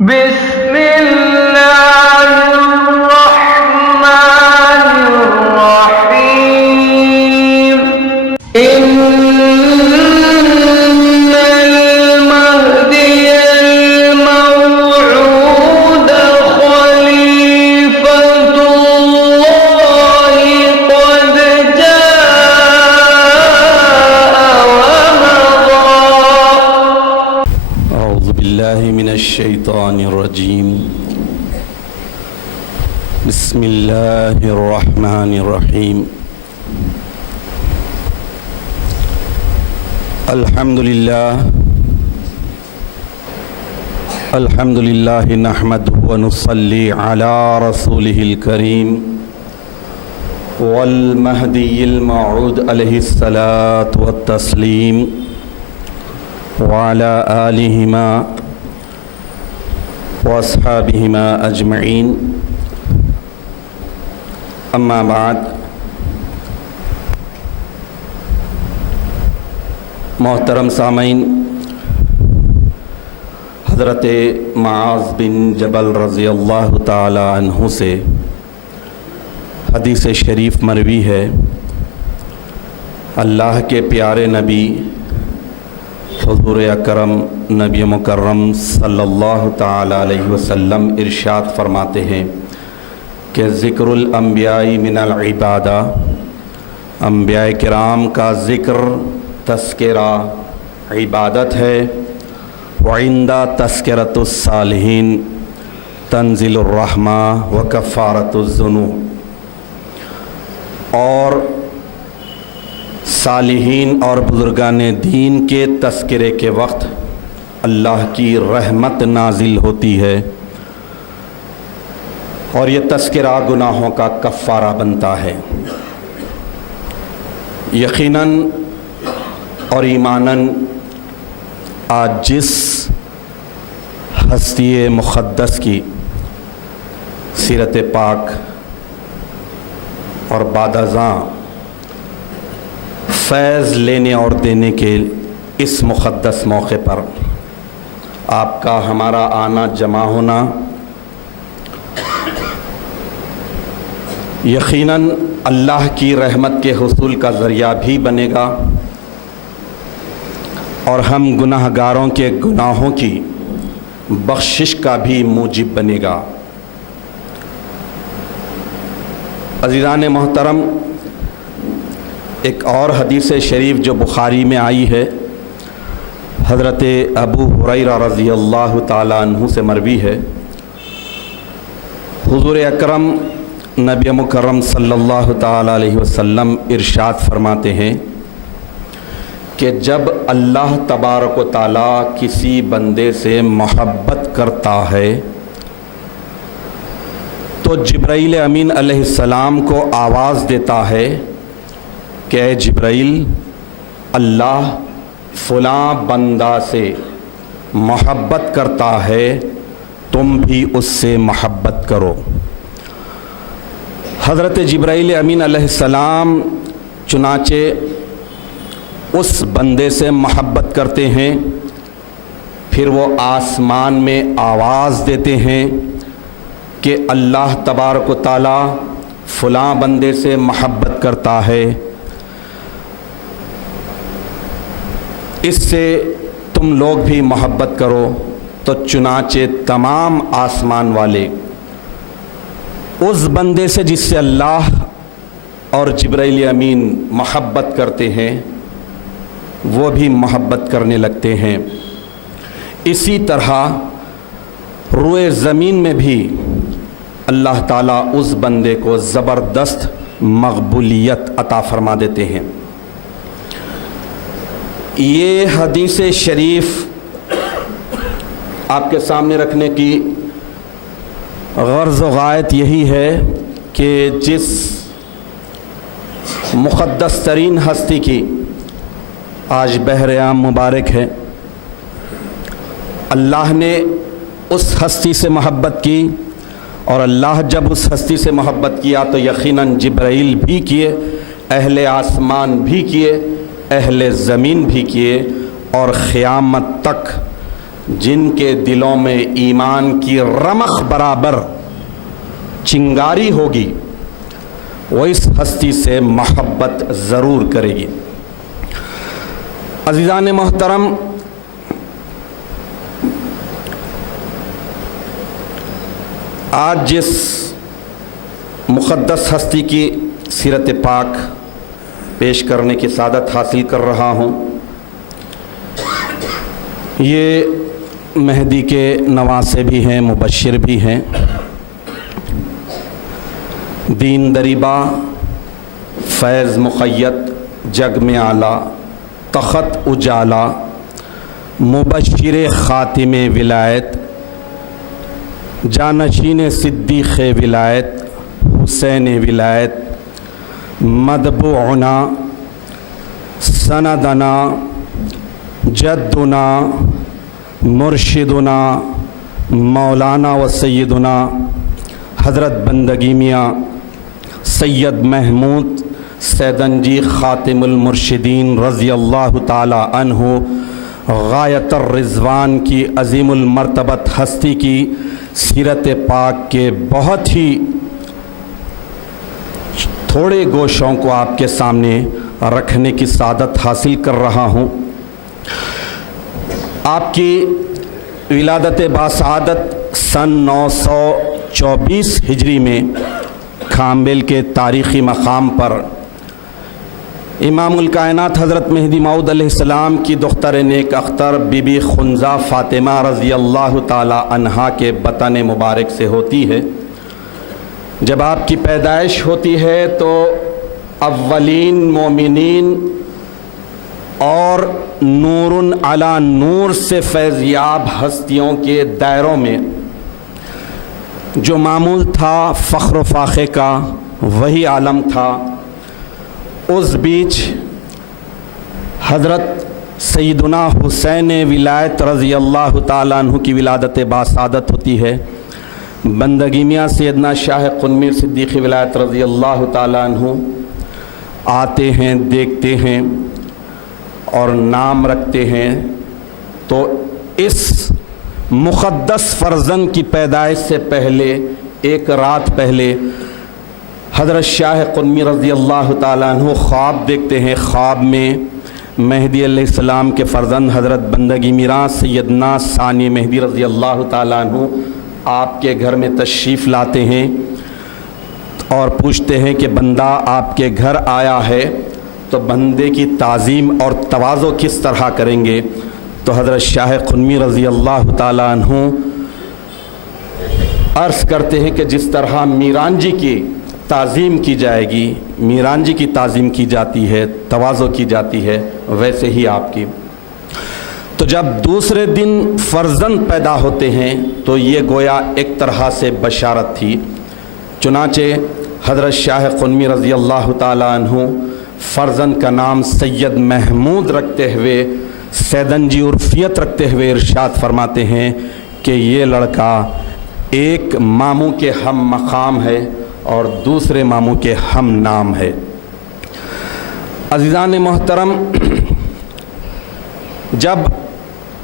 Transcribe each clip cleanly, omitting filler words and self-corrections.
بسم اللہ الرحمن الرحیم ان المہدی الموعود خلیفۃ اللہ قد جاء ومضى اعوذ باللہ من الشیطان الرجیم بسم اللہ الرحمن الرحیم الحمد للہ نحمده ونصلی علی رسولہ الکریم والمہدی الموعود علیہ الصلاة والتسلیم وعلى آلهما واصحابهما اجمعین اما بعد محترم سامعین، حضرت معاذ بن جبل رضی اللہ تعالی عنہ سے حدیث شریف مروی ہے، اللہ کے پیارے نبی حضور اکرم نبی مکرم صلی اللہ تعالی علیہ وسلم ارشاد فرماتے ہیں کہ ذکر الانبیاء من العبادہ، انبیاء کرام کا ذکر تذکرہ عبادت ہے، وعند تذکرۃ الصالحین تنزل الرحمہ وکفارۃ الذنوب، اور صالحین اور بزرگان دین کے تذکرے کے وقت اللہ کی رحمت نازل ہوتی ہے، اور یہ تذکرہ گناہوں کا کفارہ بنتا ہے۔ یقیناً اور ایماناً آج جس ہستی مقدس کی سیرت پاک اور بعد ازاں فیض لینے اور دینے کے اس مقدس موقع پر آپ کا ہمارا آنا جمع ہونا یقیناً اللہ کی رحمت کے حصول کا ذریعہ بھی بنے گا، اور ہم گناہ گاروں کے گناہوں کی بخشش کا بھی موجب بنے گا۔ عزیزان محترم، ایک اور حدیث شریف جو بخاری میں آئی ہے، حضرت ابو ہریرہ رضی اللہ تعالیٰ عنہ سے مروی ہے، حضور اکرم نبی مکرم صلی اللہ تعالیٰ علیہ وسلم ارشاد فرماتے ہیں کہ جب اللہ تبارک و تعالیٰ کسی بندے سے محبت کرتا ہے تو جبرائیل امین علیہ السلام کو آواز دیتا ہے کہ اے جبرائیل، اللہ فلاں بندہ سے محبت کرتا ہے، تم بھی اس سے محبت کرو۔ حضرت جبرائیل امین علیہ السلام چنانچہ اس بندے سے محبت کرتے ہیں، پھر وہ آسمان میں آواز دیتے ہیں کہ اللہ تبارک و تعالیٰ فلاں بندے سے محبت کرتا ہے، اس سے تم لوگ بھی محبت کرو۔ تو چنانچہ تمام آسمان والے اس بندے سے جس سے اللہ اور جبرائیل امین محبت کرتے ہیں وہ بھی محبت کرنے لگتے ہیں۔ اسی طرح روئے زمین میں بھی اللہ تعالیٰ اس بندے کو زبردست مقبولیت عطا فرما دیتے ہیں۔ یہ حدیث شریف آپ کے سامنے رکھنے کی غرض و غایت یہی ہے کہ جس مقدس ترین ہستی کی آج بحر عام مبارک ہے، اللہ نے اس ہستی سے محبت کی، اور اللہ جب اس ہستی سے محبت کیا تو یقیناً جبرائیل بھی کیے، اہل آسمان بھی کیے، اہل زمین بھی کیے، اور قیامت تک جن کے دلوں میں ایمان کی رمق برابر چنگاری ہوگی وہ اس ہستی سے محبت ضرور کرے گی۔ عزیزان محترم، آج جس مقدس ہستی کی سیرت پاک پیش کرنے کی سعادت حاصل کر رہا ہوں، یہ مہدی کے نواسے بھی ہیں، مبشر بھی ہیں۔ دین دریبا، فیض مقید، جگ میں آلہ، تخت اجالا، مبشر خاتم ولایت، جانشین صدیق ولایت، حسین ولایت، مدبوعنا، سندنا، جدنا، مرشدنا، مولانا و سیدنا حضرت بندگی میاں سید محمود سیدنجی خاتم المرشدین رضی اللہ تعالی عنہ غایت الرضوان کی عظیم المرتبت ہستی کی سیرت پاک کے بہت ہی تھوڑے گوشوں کو آپ کے سامنے رکھنے کی سعادت حاصل کر رہا ہوں۔ آپ کی ولادت باسعادت سن 924 ہجری میں کھامبیل کے تاریخی مقام پر امام الکائنات حضرت مہدی موعود علیہ السلام کی دختر نیک اختر بی بی خنزہ فاطمہ رضی اللہ تعالی عنہا کے بطن مبارک سے ہوتی ہے۔ جب آپ کی پیدائش ہوتی ہے تو اولین مومنین اور نور علی نور سے فیضیاب ہستیوں کے دائروں میں جو معمول تھا فخر و فاخر کا وہی عالم تھا۔ اس بیچ حضرت سیدنا حسین ولایت رضی اللہ تعالیٰ عنہ کی ولادت باسعادت ہوتی ہے۔ بندگی میاں سیدنا شاہ قنمیر صدیقی ولایت رضی اللہ تعالیٰ عنہ آتے ہیں، دیکھتے ہیں اور نام رکھتے ہیں، تو اس مقدس فرزند کی پیدائش سے پہلے ایک رات پہلے حضرت شاہ قنمی رضی اللہ تعالیٰ عنہ خواب دیکھتے ہیں۔ خواب میں مہدی علیہ السلام کے فرزند حضرت بندگی میراں سیدنا ثانی مہدی رضی اللہ تعالیٰ عنہ آپ کے گھر میں تشریف لاتے ہیں اور پوچھتے ہیں کہ بندہ آپ کے گھر آیا ہے تو بندے کی تعظیم اور تواضع کس طرح کریں گے؟ تو حضرت شاہ قنمی رضی اللہ تعالیٰ عنہ عرض کرتے ہیں کہ جس طرح میران جی کی تعظیم کی جائے گی، میران جی کی تعظیم کی جاتی ہے، تواضع کی جاتی ہے، ویسے ہی آپ کی۔ تو جب دوسرے دن فرزند پیدا ہوتے ہیں تو یہ گویا ایک طرح سے بشارت تھی۔ چنانچہ حضرت شاہ قنمی رضی اللہ تعالیٰ عنہ فرزند کا نام سید محمود رکھتے ہوئے، سیدنجی عرفیت رکھتے ہوئے ارشاد فرماتے ہیں کہ یہ لڑکا ایک ماموں کے ہم مقام ہے اور دوسرے ماموں کے ہم نام ہے۔ عزیزان محترم، جب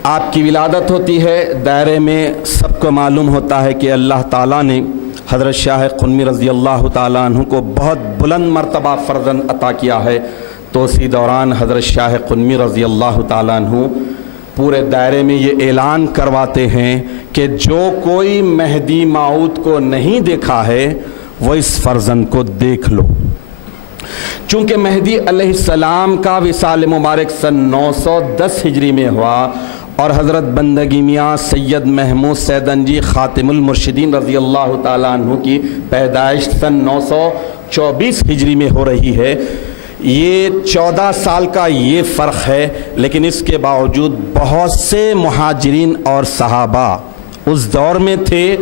آپ کی ولادت ہوتی ہے دائرے میں سب کو معلوم ہوتا ہے کہ اللہ تعالیٰ نے حضرت شاہ قنمی رضی اللہ تعالیٰ عنہ کو بہت بلند مرتبہ فرزند عطا کیا ہے، تو اسی دوران حضرت شاہ قنمی رضی اللہ تعالیٰ عنہ پورے دائرے میں یہ اعلان کرواتے ہیں کہ جو کوئی مہدی موعود کو نہیں دیکھا ہے وہ اس فرزند کو دیکھ لو۔ چونکہ مہدی علیہ السلام کا وصال مبارک سن 910 ہجری میں ہوا اور حضرت بندگی میاں سید محمود سیدنجی خاتم المرشدین رضی اللہ تعالیٰ عنہ کی پیدائش سن 924 ہجری میں ہو رہی ہے، یہ 14 سال کا یہ فرق ہے، لیکن اس کے باوجود بہت سے مہاجرین اور صحابہ اس دور میں تھے،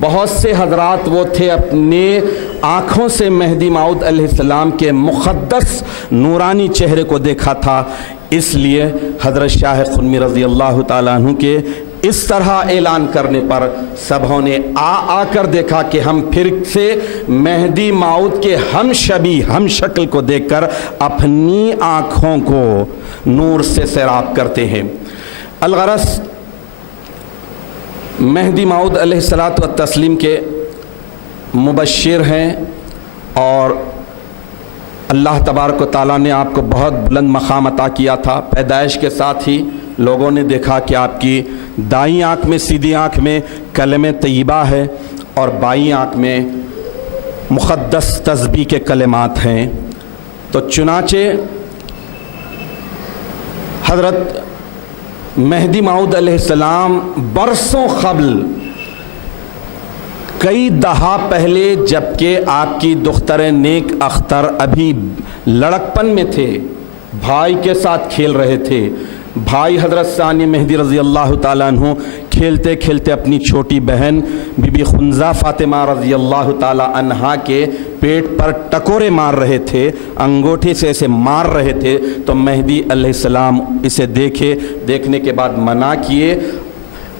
بہت سے حضرات وہ تھے اپنے آنکھوں سے مہدی موعود علیہ السلام کے مقدس نورانی چہرے کو دیکھا تھا۔ اس لیے حضرت شاہ قنمی رضی اللہ تعالیٰ عنہ کے اس طرح اعلان کرنے پر سبھوں نے آ کر دیکھا کہ ہم پھر سے مہدی موعود کے ہم شبیہ ہم شکل کو دیکھ کر اپنی آنکھوں کو نور سے سیراب کرتے ہیں۔ الغرض مہدی موعود علیہ الصلاۃ والتسلیم کے مبشر ہیں اور اللہ تبارک و تعالیٰ نے آپ کو بہت بلند مقام عطا کیا تھا۔ پیدائش کے ساتھ ہی لوگوں نے دیکھا کہ آپ کی دائیں آنکھ میں، سیدھی آنکھ میں کلمہ طیبہ ہے اور بائیں آنکھ میں مقدس تسبیح کے کلمات ہیں۔ تو چنانچہ حضرت مہدی موعود علیہ السلام برسوں قبل، کئی دہا پہلے، جبکہ آپ کی دختر نیک اختر ابھی لڑکپن میں تھے، بھائی کے ساتھ کھیل رہے تھے، بھائی حضرت ثانی مہدی رضی اللہ تعالیٰ عنہ کھیلتے کھیلتے اپنی چھوٹی بہن بی بی خنزہ فاطمہ رضی اللہ تعالیٰ عنہا کے پیٹ پر ٹکورے مار رہے تھے، انگوٹھے سے اسے مار رہے تھے۔ تو مہدی علیہ السلام اسے دیکھنے کے بعد منع کیے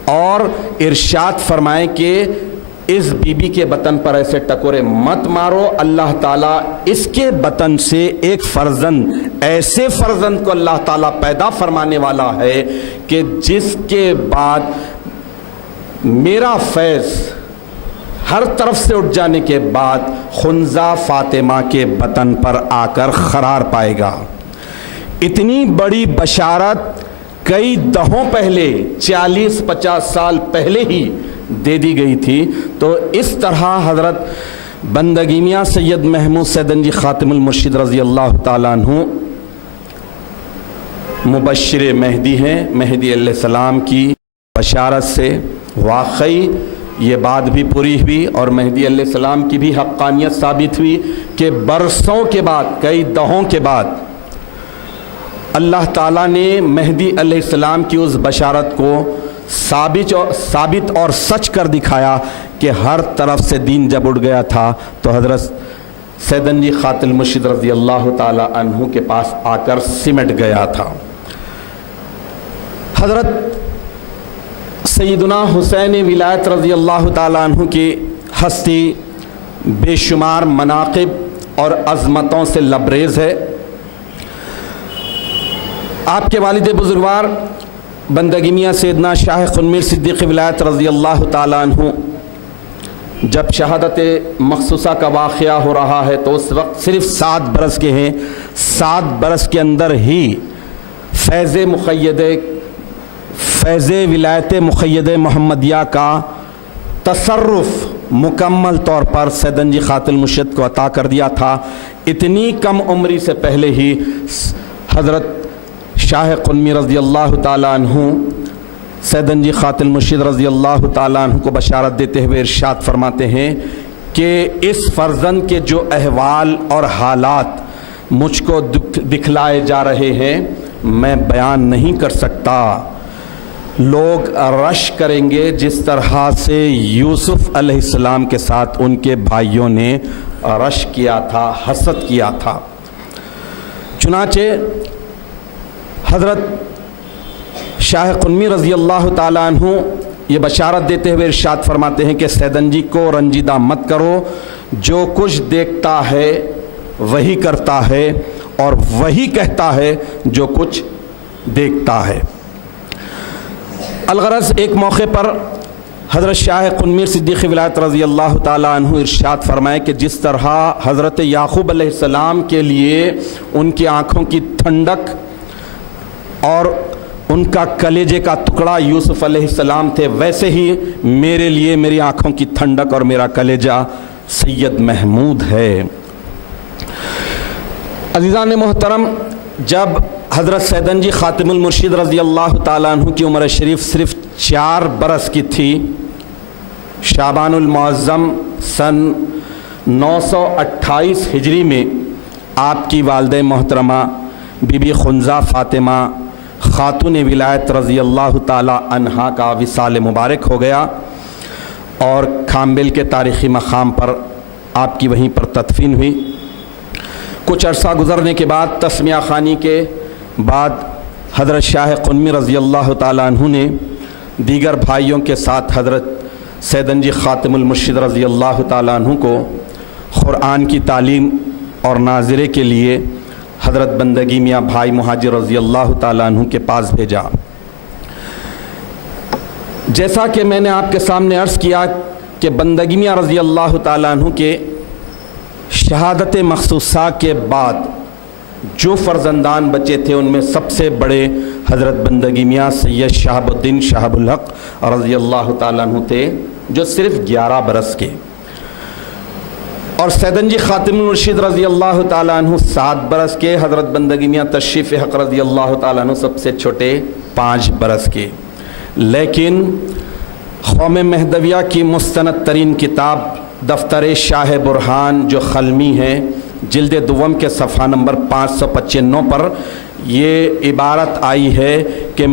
اور ارشاد فرمائے کہ اس بی بی کے بطن پر ایسے ٹکورے مت مارو، اللہ تعالیٰ اس کے بطن سے ایک فرزند، ایسے فرزند کو اللہ تعالیٰ پیدا فرمانے والا ہے کہ جس کے بعد میرا فیض ہر طرف سے اٹھ جانے کے بعد خنزہ فاطمہ کے بطن پر آ کر قرار پائے گا۔ اتنی بڑی بشارت کئی دہوں پہلے، 40-50 سال پہلے ہی دے دی گئی تھی۔ تو اس طرح حضرت بندگی میاں سید محمود سیدن جی خاتم المرشد رضی اللہ تعالیٰ عنہ مبشر مہدی ہیں۔ مہدی علیہ السلام کی بشارت سے واقعی یہ بات بھی پوری ہوئی اور مہدی علیہ السلام کی بھی حقانیت ثابت ہوئی کہ برسوں کے بعد، کئی دہوں کے بعد، اللہ تعالیٰ نے مہدی علیہ السلام کی اس بشارت کو ثابت اور سچ کر دکھایا کہ ہر طرف سے دین جب اٹھ گیا تھا تو حضرت سیدن جی خاتم المرشد رضی اللہ تعالیٰ عنہ کے پاس آ کر سمٹ گیا تھا۔ حضرت سیدنا حسین ولایت رضی اللہ تعالیٰ عنہ کی ہستی بے شمار مناقب اور عظمتوں سے لبریز ہے۔ آپ کے والد بزرگوار بندگی میاں سیدنا شاہ قنمیر صدیق ولایت رضی اللہ تعالیٰ عنہ جب شہادت مخصوصہ کا واقعہ ہو رہا ہے تو اس وقت صرف 7 برس کے ہیں۔ 7 برس کے اندر ہی فیض ولایت مقید محمدیہ کا تصرف مکمل طور پر سیدن جی خاتم المرشد کو عطا کر دیا تھا۔ اتنی کم عمری سے پہلے ہی حضرت شاہ قنمی رضی اللہ تعالیٰ عنہ سیدن جی خاتم المرشد رضی اللہ تعالیٰ عنہ کو بشارت دیتے ہوئے ارشاد فرماتے ہیں کہ اس فرزند کے جو احوال اور حالات مجھ کو دکھلائے جا رہے ہیں میں بیان نہیں کر سکتا۔ لوگ رش کریں گے جس طرح سے یوسف علیہ السلام کے ساتھ ان کے بھائیوں نے رش کیا تھا، حسد کیا تھا۔ چنانچہ حضرت شاہ قنمی رضی اللہ تعالیٰ عنہ یہ بشارت دیتے ہوئے ارشاد فرماتے ہیں کہ سیدن جی کو رنجیدہ مت کرو، جو کچھ دیکھتا ہے وہی کرتا ہے اور وہی کہتا ہے جو کچھ دیکھتا ہے۔ الغرض ایک موقع پر حضرت شاہ قنمیر صدیق ولایت رضی اللہ تعالیٰ عنہ ارشاد فرمائے کہ جس طرح حضرت یعقوب علیہ السلام کے لیے ان کی آنکھوں کی ٹھنڈک اور ان کا کلیجے کا ٹکڑا یوسف علیہ السلام تھے، ویسے ہی میرے لیے میری آنکھوں کی ٹھنڈک اور میرا کلیجہ سید محمود ہے۔ عزیزان محترم، جب حضرت سیدن جی خاتم المرشد رضی اللہ تعالیٰ عنہ کی عمر شریف صرف 4 برس کی تھی، شعبان المعظم سن 928 ہجری میں آپ کی والدہ محترمہ بی بی خنزہ فاطمہ خاتون ولایت رضی اللہ تعالیٰ عنہا کا وصال مبارک ہو گیا اور کھامبل کے تاریخی مقام پر آپ کی وہیں پر تدفین ہوئی۔ کچھ عرصہ گزرنے کے بعد تسمیہ خوانی کے بعد حضرت شاہ قنمی رضی اللہ تعالیٰ عنہ نے دیگر بھائیوں کے ساتھ حضرت سیدن جی خاتم المرشد رضی اللہ تعالیٰ عنہ کو قرآن کی تعلیم اور ناظرے کے لیے حضرت بندگی میاں بھائی مہاجر رضی اللہ تعالیٰ عنہ کے پاس بھیجا۔ جیسا کہ میں نے آپ کے سامنے عرض کیا کہ بندگی میاں رضی اللہ تعالیٰ عنہ کے شہادت مخصوصہ کے بعد جو فرزندان بچے تھے ان میں سب سے بڑے حضرت بندگی میاں سید شہاب الدین شہاب الحق رضی اللہ تعالیٰ عنہ تھے، جو صرف 11 برس کے، اور سیدنجی خاتم المرشد رضی اللہ تعالیٰ عنہ 7 برس کے، حضرت بندگی میاں تشریف حق رضی اللہ تعالیٰ عنہ سب سے چھوٹے 5 برس کے۔ لیکن قوم مہدویہ کی مستند ترین کتاب دفتر شاہ برہان جو خلمی ہے، جلد دوم کے صفحہ نمبر 595 پر یہ عبارت آئی ہے کہ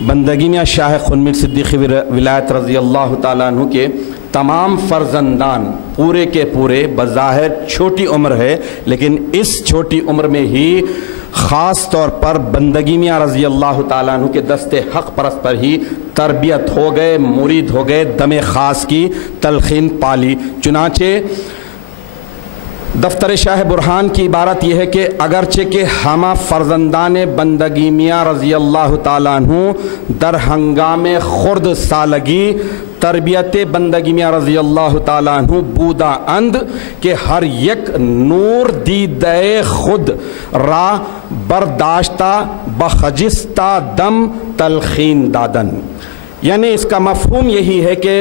بندگی میاں شاہ خنمیر صدیقی ولایت رضی اللہ تعالیٰ عنہ کے تمام فرزندان پورے کے پورے بظاہر چھوٹی عمر ہے، لیکن اس چھوٹی عمر میں ہی خاص طور پر بندگی میاں رضی اللہ تعالیٰ عنہ کے دست حق پرست پر ہی تربیت ہو گئے، مرید ہو گئے، دم خاص کی تلقین پالی۔ چنانچہ دفتر شاہ برہان کی عبارت یہ ہے کہ اگرچہ کہ ہمہ فرزندان بندگی میاں رضی اللہ تعالیٰ عنہ در ہنگام خرد سالگی تربیت بندگی میاں رضی اللہ تعالیٰ عنہ بودا اند کہ ہر یک نور دیدے خود را برداشتہ بخجستہ دم تلخین دادن، یعنی اس کا مفہوم یہی ہے کہ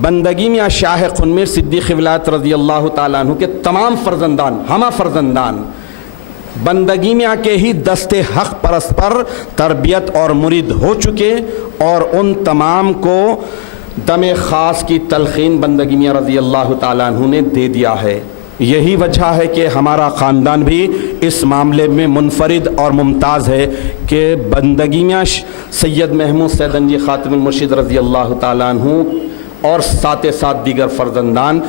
بندگی میاں شاہ خنمیر صدیقی ولایت رضی اللہ تعالیٰ عنہ کے تمام فرزندان، ہمہ فرزندان بندگی میاں کے ہی دست حق پرست پر تربیت اور مرید ہو چکے، اور ان تمام کو دم خاص کی تلقین بندگی میاں رضی اللہ تعالیٰ عنہ نے دے دیا ہے۔ یہی وجہ ہے کہ ہمارا خاندان بھی اس معاملے میں منفرد اور ممتاز ہے کہ بندگی میاں سید محمود سیدنجی خاتم المرشد رضی اللہ تعالیٰ عنہ اور ساتھ ساتھ دیگر فرزندان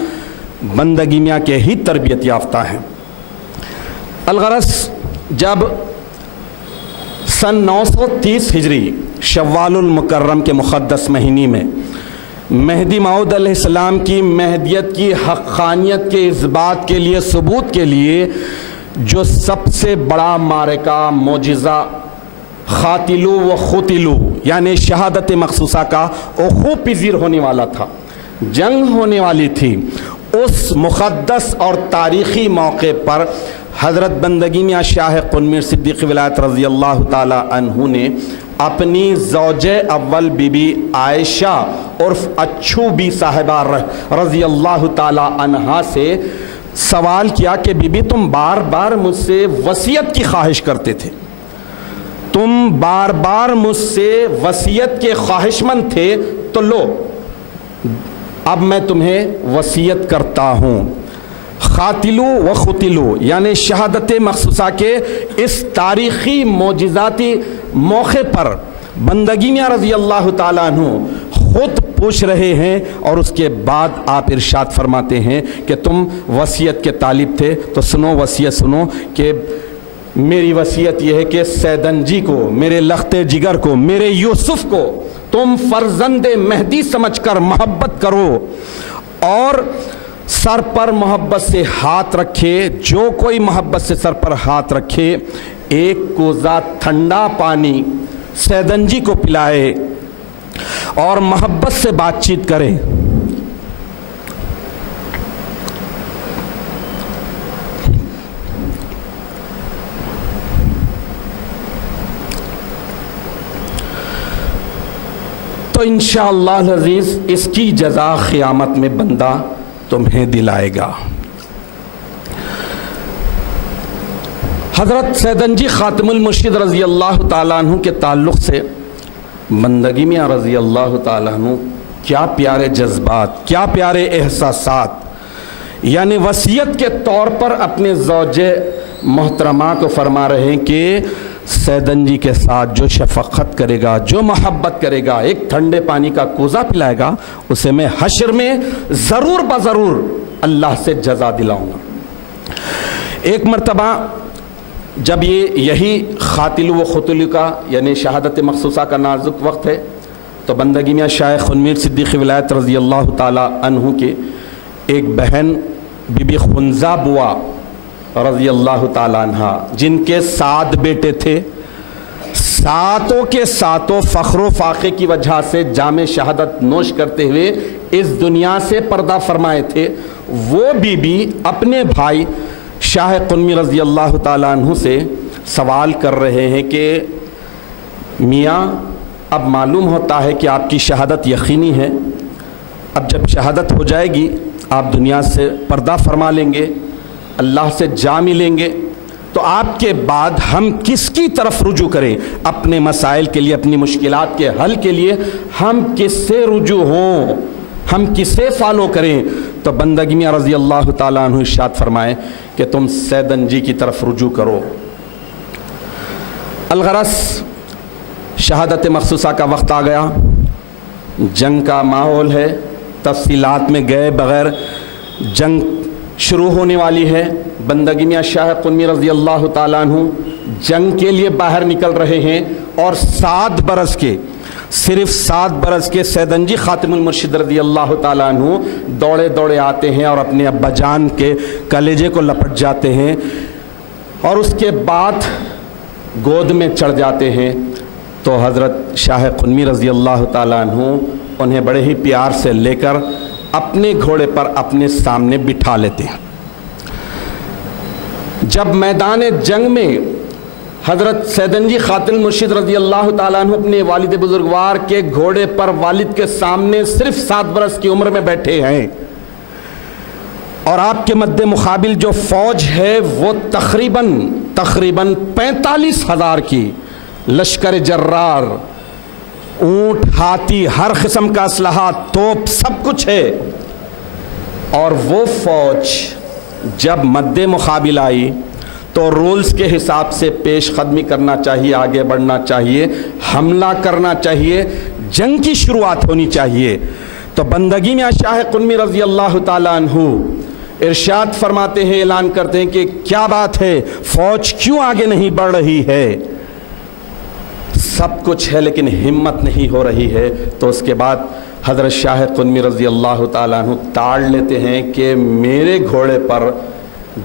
بندگی میاں کے ہی تربیت یافتہ ہیں۔ الغرض جب سن 930 ہجری شوال المکرم کے مقدس مہینے میں مہدی موعود علیہ السلام کی مہدیت کی حقانیت کے اثبات کے لیے، ثبوت کے لیے جو سب سے بڑا معرکہ معجزہ خاتلو و خطلو یعنی شہادت مخصوصہ کا اخو پذیر ہونے والا تھا، جنگ ہونے والی تھی، اس مقدس اور تاریخی موقع پر حضرت بندگی میاں شاہ خنمیر صدیقی ولایت رضی اللہ تعالی عنہ نے اپنی زوج اول بی بی عائشہ عرف اچھو بی صاحبہ رضی اللہ تعالی عنہا سے سوال کیا کہ بی بی تم بار بار مجھ سے وصیت کی خواہش کرتے تھے، تم بار بار مجھ سے وصیت کے خواہش مند تھے، تو لو اب میں تمہیں وصیت کرتا ہوں۔ خاتلو و خطلو یعنی شہادت مخصوصہ کے اس تاریخی معجزاتی موقع پر بندگی میاں رضی اللہ تعالیٰ عنہ خود پوچھ رہے ہیں، اور اس کے بعد آپ ارشاد فرماتے ہیں کہ تم وصیت کے طالب تھے تو سنو، وصیت سنو کہ میری وصیت یہ ہے کہ سیدنجی کو، میرے لخت جگر کو، میرے یوسف کو تم فرزند مہدی سمجھ کر محبت کرو، اور سر پر محبت سے ہاتھ رکھے، جو کوئی محبت سے سر پر ہاتھ رکھے ایک کوزہ ٹھنڈا پانی سیدنجی کو پلائے اور محبت سے بات چیت کرے۔ تو انشاءاللہ العزیز اس کی جزا قیامت میں بندہ تمہیں دلائے گا۔ حضرت سیدنجی خاتم المرشد رضی اللہ تعالیٰ عنہ کے تعلق سے بندگی میاں رضی اللہ تعالیٰ عنہ کیا پیارے جذبات، کیا پیارے احساسات، یعنی وصیت کے طور پر اپنے زوج محترمہ کو فرما رہے ہیں کہ سیدنجی کے ساتھ جو شفقت کرے گا، جو محبت کرے گا، ایک ٹھنڈے پانی کا کوزہ پلائے گا، اسے میں حشر میں ضرور بضرور اللہ سے جزا دلاؤں گا۔ ایک مرتبہ جب یہی خاتل و خطل کا یعنی شہادت مخصوصہ کا نازک وقت ہے، تو بندگی میاں شاہ خنمیر صدیقی ولایت رضی اللہ تعالی عنہ کے ایک بہن بی بی خنزہ بوا رضی اللہ تعالی عنہ، جن کے 7 بیٹے تھے، ساتوں کے ساتوں فخر و فاقے کی وجہ سے جام شہادت نوش کرتے ہوئے اس دنیا سے پردہ فرمائے تھے، وہ بی بی اپنے بھائی شاہ قنوی رضی اللہ تعالیٰ عنہ سے سوال کر رہے ہیں کہ میاں اب معلوم ہوتا ہے کہ آپ کی شہادت یقینی ہے، اب جب شہادت ہو جائے گی آپ دنیا سے پردہ فرما لیں گے، اللہ سے جا ملیں گے، تو آپ کے بعد ہم کس کی طرف رجوع کریں؟ اپنے مسائل کے لیے، اپنی مشکلات کے حل کے لیے ہم کس سے رجوع ہوں، ہم کسے فالو کریں؟ تو بندگی میاں رضی اللہ تعالیٰ عنہ ارشاد فرمائے کہ تم سیدن جی کی طرف رجوع کرو۔ الغرض شہادت مخصوصہ کا وقت آ گیا، جنگ کا ماحول ہے، تفصیلات میں گئے بغیر جنگ شروع ہونے والی ہے۔ بندگی میاں شاہ قنوی رضی اللہ تعالیٰ عنہ جنگ کے لیے باہر نکل رہے ہیں، اور 7 برس کے، صرف 7 برس کے سیدن جی خاتم المرشد رضی اللہ تعالیٰ عنہ دوڑے دوڑے آتے ہیں اور اپنے ابا جان کے کلیجے کو لپٹ جاتے ہیں، اور اس کے بعد گود میں چڑھ جاتے ہیں۔ تو حضرت شاہ قنوی رضی اللہ تعالیٰ عنہ انہیں بڑے ہی پیار سے لے کر اپنے گھوڑے پر اپنے سامنے بٹھا لیتے ہیں۔ جب میدان جنگ میں حضرت سیدن جی خاتم المرشد رضی اللہ تعالیٰ عنہ اپنے والد بزرگوار کے گھوڑے پر والد کے سامنے صرف 7 برس کی عمر میں بیٹھے ہیں، اور آپ کے مد مقابل جو فوج ہے وہ تقریباً 45,000 کی لشکر جرار، اونٹ، ہاتھی، ہر قسم کا اسلحہ، توپ، سب کچھ ہے، اور وہ فوج جب مد مقابل آئی تو رولز کے حساب سے پیش قدمی کرنا چاہیے، آگے بڑھنا چاہیے، حملہ کرنا چاہیے، جنگ کی شروعات ہونی چاہیے۔ تو بندگی میاں شاہ قنوی رضی اللہ تعالیٰ عنہ ارشاد فرماتے ہیں، اعلان کرتے ہیں کہ کیا بات ہے، فوج کیوں آگے نہیں بڑھ رہی ہے؟ سب کچھ ہے لیکن ہمت نہیں ہو رہی ہے۔ تو اس کے بعد حضرت شاہ قنوی رضی اللہ تعالیٰ عنہ تاڑ لیتے ہیں کہ میرے گھوڑے پر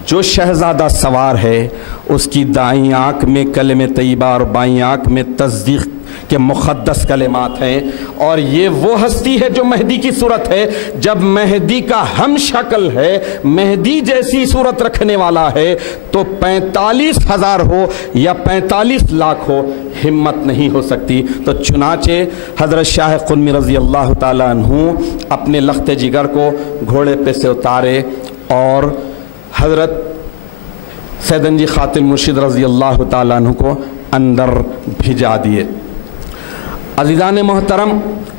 جو شہزادہ سوار ہے اس کی دائیں آنکھ میں کلمہ طیبہ اور بائیں آنکھ میں تصدیق کے مقدس کلمات ہیں، اور یہ وہ ہستی ہے جو مہدی کی صورت ہے۔ جب مہدی کا ہم شکل ہے، مہدی جیسی صورت رکھنے والا ہے، تو 45,000 ہو یا 45 لاکھ ہو، ہمت نہیں ہو سکتی۔ تو چنانچہ حضرت شاہ قنوی رضی اللہ تعالیٰ عنہ اپنے لخت جگر کو گھوڑے پہ سے اتارے اور حضرت سیدن جی خاتم مرشد رضی اللہ تعالیٰ عنہ کو اندر بھجا دیے۔ عزیزان محترم،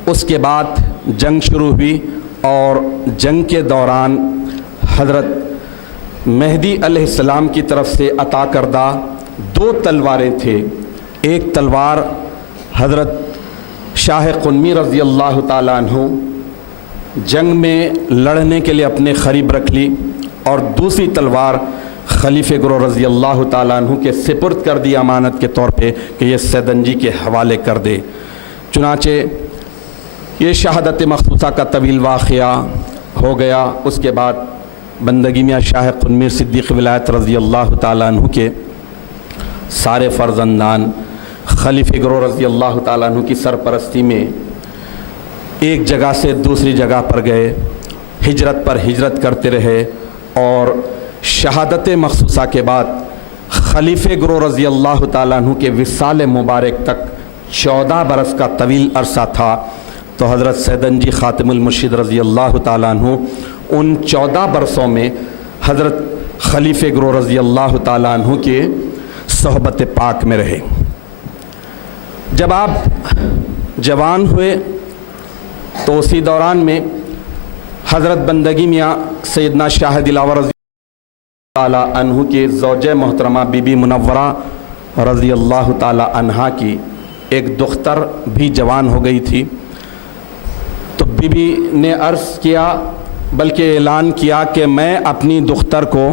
اس کے بعد جنگ شروع ہوئی، اور جنگ کے دوران حضرت مہدی علیہ السلام کی طرف سے عطا کردہ 2 تلواریں تھے۔ ایک تلوار حضرت شاہ قنوی رضی اللہ تعالیٰ عنہ جنگ میں لڑنے کے لیے اپنے قریب رکھ لی، اور دوسری تلوار خلیفہ گرو رضی اللہ تعالیٰ عنہ کے سپرد کر دی امانت کے طور پہ کہ یہ سیدن جی کے حوالے کر دے۔ چنانچہ یہ شہادت مخصوصہ کا طویل واقعہ ہو گیا۔ اس کے بعد بندگی میاں شاہ قنوی صدیق ولایت رضی اللہ تعالیٰ عنہ کے سارے فرزندان خلیفہ گرو رضی اللہ تعالیٰ عنہ کی سرپرستی میں ایک جگہ سے دوسری جگہ پر گئے، ہجرت پر ہجرت کرتے رہے، اور شہادت مخصوصہ کے بعد خلیفہ گرو رضی اللہ تعالیٰ عنہ کے وصال مبارک تک 14 برس کا طویل عرصہ تھا۔ تو حضرت سیدن جی خاتم المرشد رضی اللہ تعالیٰ عنہ ان 14 برسوں میں حضرت خلیفہ گرو رضی اللہ تعالیٰ عنہ کے صحبت پاک میں رہے۔ جب آپ جوان ہوئے تو اسی دوران میں حضرت بندگی میاں سیدنا شاہ دلاور رضی اللہ عنہ کی زوجہ محترمہ بی بی منورہ رضی اللہ تعالی عنہا کی ایک دختر بھی جوان ہو گئی تھی۔ تو بی بی نے عرض کیا، بلکہ اعلان کیا کہ میں اپنی دختر کو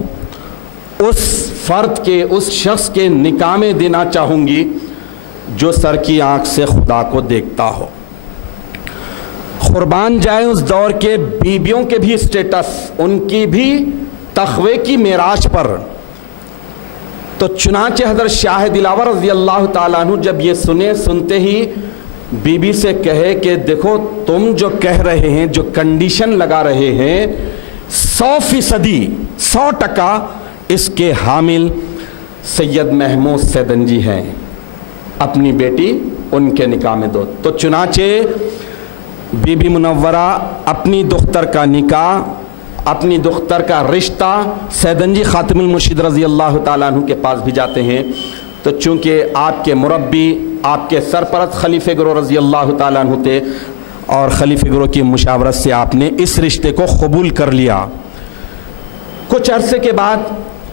اس فرد کے، اس شخص کے نکاح میں دینا چاہوں گی جو سر کی آنکھ سے خدا کو دیکھتا ہو۔ قربان جائیں اس دور کے بیویوں کے بھی اسٹیٹس، ان کی بھی تقوی کی معراج پر۔ تو چنانچہ حضرت شاہ دلاور رضی اللہ تعالیٰ عنہ جب یہ سنتے ہی بی بی سے کہے کہ دیکھو تم جو کہہ رہے ہیں، جو کنڈیشن لگا رہے ہیں، 100% 100% اس کے حامل سید محمود سیدنجی ہیں، اپنی بیٹی ان کے نکاح میں دو۔ تو چنانچہ بی بی منورہ اپنی دختر کا نکاح، اپنی دختر کا رشتہ سیدنجی خاتم المرشد رضی اللہ تعالیٰ عنہ کے پاس بھی جاتے ہیں۔ تو چونکہ آپ کے مربی، آپ کے سرپرست خلیفہ گرو رضی اللہ تعالیٰ عنہ تھے، اور خلیفہ گرو کی مشاورت سے آپ نے اس رشتے کو قبول کر لیا۔ کچھ عرصے کے بعد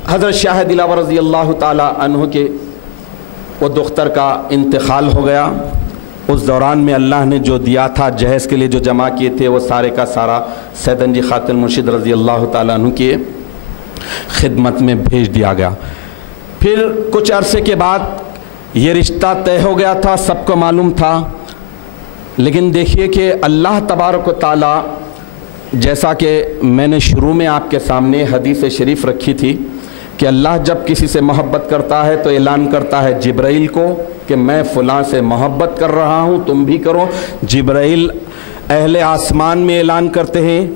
حضرت شاہ دلاور رضی اللہ تعالیٰ عنہ کے وہ دختر کا انتقال ہو گیا۔ اس دوران میں اللہ نے جو دیا تھا، جہیز کے لیے جو جمع کیے تھے، وہ سارے کا سارا سیدنجی خاتم المرشد رضی اللہ تعالیٰ عنہ کی خدمت میں بھیج دیا گیا۔ پھر کچھ عرصے کے بعد یہ رشتہ طے ہو گیا تھا، سب کو معلوم تھا، لیکن دیکھیے کہ اللہ تبارک و تعالیٰ، جیسا کہ میں نے شروع میں آپ کے سامنے حدیث شریف رکھی تھی کہ اللہ جب کسی سے محبت کرتا ہے تو اعلان کرتا ہے جبرائیل کو کہ میں فلاں سے محبت کر رہا ہوں، تم بھی کرو۔ جبرائیل اہل آسمان میں اعلان کرتے ہیں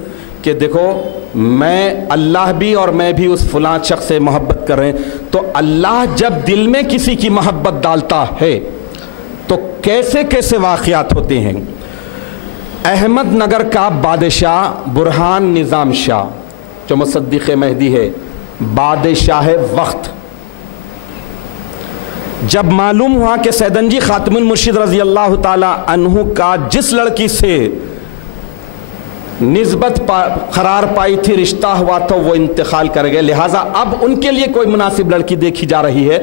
کہ دیکھو میں اللہ بھی اور میں بھی اس فلاں شخص سے محبت کر رہے ہیں۔ تو اللہ جب دل میں کسی کی محبت ڈالتا ہے تو کیسے کیسے واقعات ہوتے ہیں۔ احمد نگر کا بادشاہ برہان نظام شاہ جو مصدق مہدی ہے، بادشاہ وقت، جب معلوم ہوا کہ سیدنجی خاتم المرشد رضی اللہ تعالی عنہ کا جس لڑکی سے نسبت قرار پائی تھی، رشتہ ہوا تھا، وہ انتقال کر گئے، لہٰذا اب ان کے لیے کوئی مناسب لڑکی دیکھی جا رہی ہے،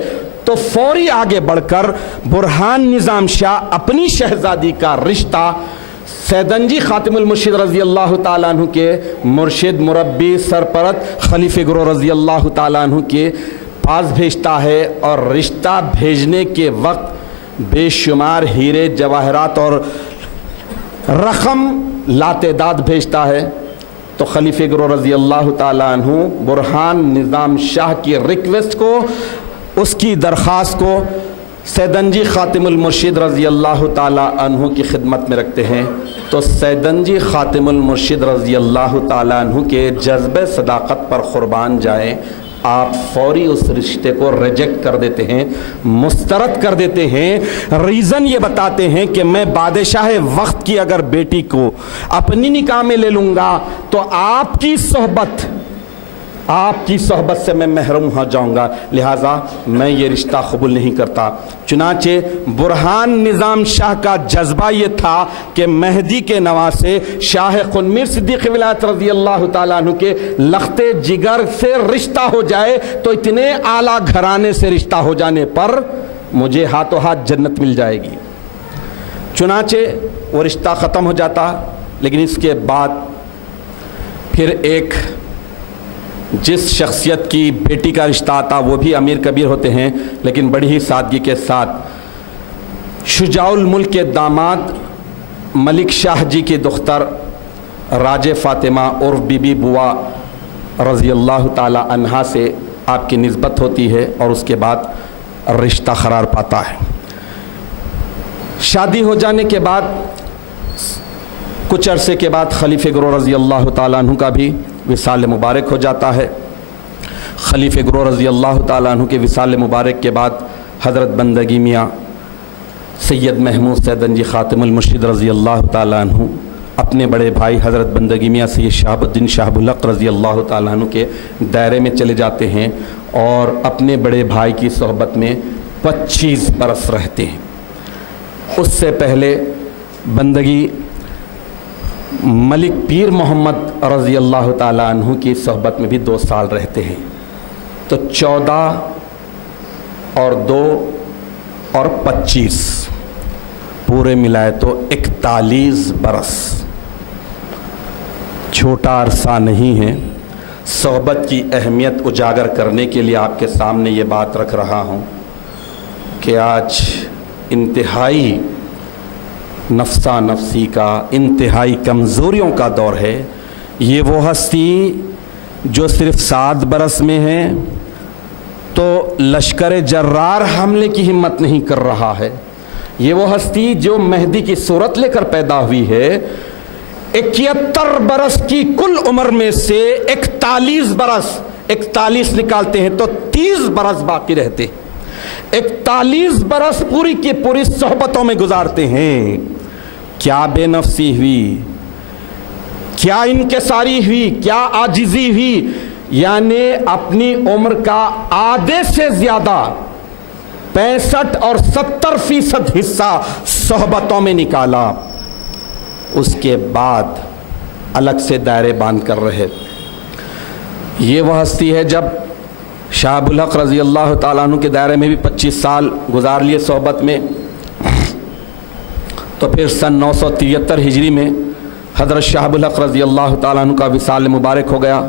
تو فوری آگے بڑھ کر برہان نظام شاہ اپنی شہزادی کا رشتہ سیدنجی خاتم المرشد رضی اللہ تعالیٰ عنہ کے مرشد، مربی، سرپرست خلیفہ گرو رضی اللہ تعالیٰ عنہ کے پاس بھیجتا ہے، اور رشتہ بھیجنے کے وقت بے شمار ہیرے جواہرات اور رقم لاتعداد بھیجتا ہے۔ تو خلیفہ گرو رضی اللہ تعالیٰ عنہ برہان نظام شاہ کی ریکویسٹ کو، اس کی درخواست کو سیدنجی خاتم المرشد رضی اللہ تعالیٰ عنہ کی خدمت میں رکھتے ہیں۔ تو سیدنجی خاتم المرشد رضی اللہ تعالیٰ عنہ کے جذبہ صداقت پر قربان جائیں، آپ فوری اس رشتے کو ریجیکٹ کر دیتے ہیں، مسترد کر دیتے ہیں۔ ریزن یہ بتاتے ہیں کہ میں بادشاہ وقت کی اگر بیٹی کو اپنی نکاح میں لے لوں گا تو آپ کی صحبت سے میں محروم ہو جاؤں گا، لہٰذا میں یہ رشتہ قبول نہیں کرتا۔ چنانچہ برہان نظام شاہ کا جذبہ یہ تھا کہ مہدی کے نواسے شاہ قنمیر صدیق ولایت رضی اللہ تعالیٰ عنہ کے لخت جگر سے رشتہ ہو جائے، تو اتنے اعلیٰ گھرانے سے رشتہ ہو جانے پر مجھے ہاتھوں ہاتھ جنت مل جائے گی۔ چنانچہ وہ رشتہ ختم ہو جاتا، لیکن اس کے بعد پھر ایک جس شخصیت کی بیٹی کا رشتہ آتا، وہ بھی امیر کبیر ہوتے ہیں، لیکن بڑی ہی سادگی کے ساتھ شجاع الملک کے داماد ملک شاہ جی کی دختر راج فاطمہ عرف بی بی بوا رضی اللہ تعالی عنہا سے آپ کی نسبت ہوتی ہے، اور اس کے بعد رشتہ قرار پاتا ہے۔ شادی ہو جانے کے بعد کچھ عرصے کے بعد خلیفہ گرو رضی اللہ تعالیٰ عنہ کا بھی وصال مبارک ہو جاتا ہے۔ خلیفہ گرو رضی اللہ تعالیٰ عنہ کے وصال مبارک کے بعد حضرت بندگی میاں سید محمود سیدنجی خاتم المرشد رضی اللہ تعالیٰ عنہ اپنے بڑے بھائی حضرت بندگی میاں سید شہاب الدین شاہ الحق رضی اللہ تعالیٰ عنہ کے دائرے میں چلے جاتے ہیں، اور اپنے بڑے بھائی کی صحبت میں 25 برس رہتے ہیں۔ اس سے پہلے بندگی ملک پیر محمد رضی اللہ تعالیٰ عنہ کی صحبت میں بھی 2 سال رہتے ہیں۔ تو 14 اور 2 اور 25 پورے ملائے تو 41 برس، چھوٹا عرصہ نہیں ہے۔ صحبت کی اہمیت اجاگر کرنے کے لیے آپ کے سامنے یہ بات رکھ رہا ہوں کہ آج انتہائی نفسا نفسی کا، انتہائی کمزوریوں کا دور ہے۔ یہ وہ ہستی جو صرف 7 برس میں ہے، تو لشکر جرار حملے کی ہمت نہیں کر رہا ہے۔ یہ وہ ہستی جو مہدی کی صورت لے کر پیدا ہوئی ہے، 71 برس کی کل عمر میں سے 41 نکالتے ہیں تو 30 برس باقی رہتے، 41 برس پوری کی پوری صحبتوں میں گزارتے ہیں۔ کیا بے نفسی ہوئی، کیا انکساری ہوئی، کیا عاجزی ہوئی، یعنی اپنی عمر کا آدھے سے زیادہ 65 اور 70% حصہ صحبتوں میں نکالا، اس کے بعد الگ سے دائرے باندھ کر رہے۔ یہ وہ ہستی ہے جب شاہ ابو الحق رضی اللہ تعالیٰ عنہ کے دائرے میں بھی 25 سال گزار لیے صحبت میں، تو پھر سن 973 ہجری میں حضرت شاہ ابو الحق رضی اللہ تعالیٰ عنہ کا وصال مبارک ہو گیا۔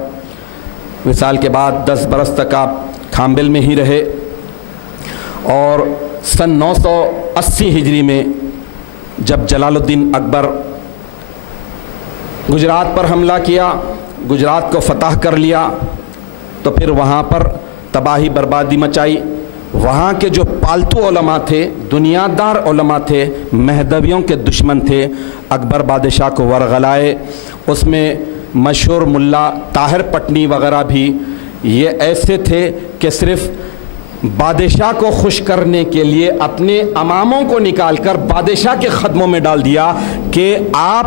وصال کے بعد 10 برس تک آپ کھامبل میں ہی رہے، اور سن 980 ہجری میں جب جلال الدین اکبر گجرات پر حملہ کیا، گجرات کو فتح کر لیا، تو پھر وہاں پر تباہی بربادی مچائی۔ وہاں کے جو پالتو علماء تھے، دنیا دار علماء تھے، مہدویوں کے دشمن تھے، اکبر بادشاہ کو ورغلائے۔ اس میں مشہور ملا طاہر پٹنی وغیرہ بھی یہ ایسے تھے کہ صرف بادشاہ کو خوش کرنے کے لیے اپنے اماموں کو نکال کر بادشاہ کے خدموں میں ڈال دیا کہ آپ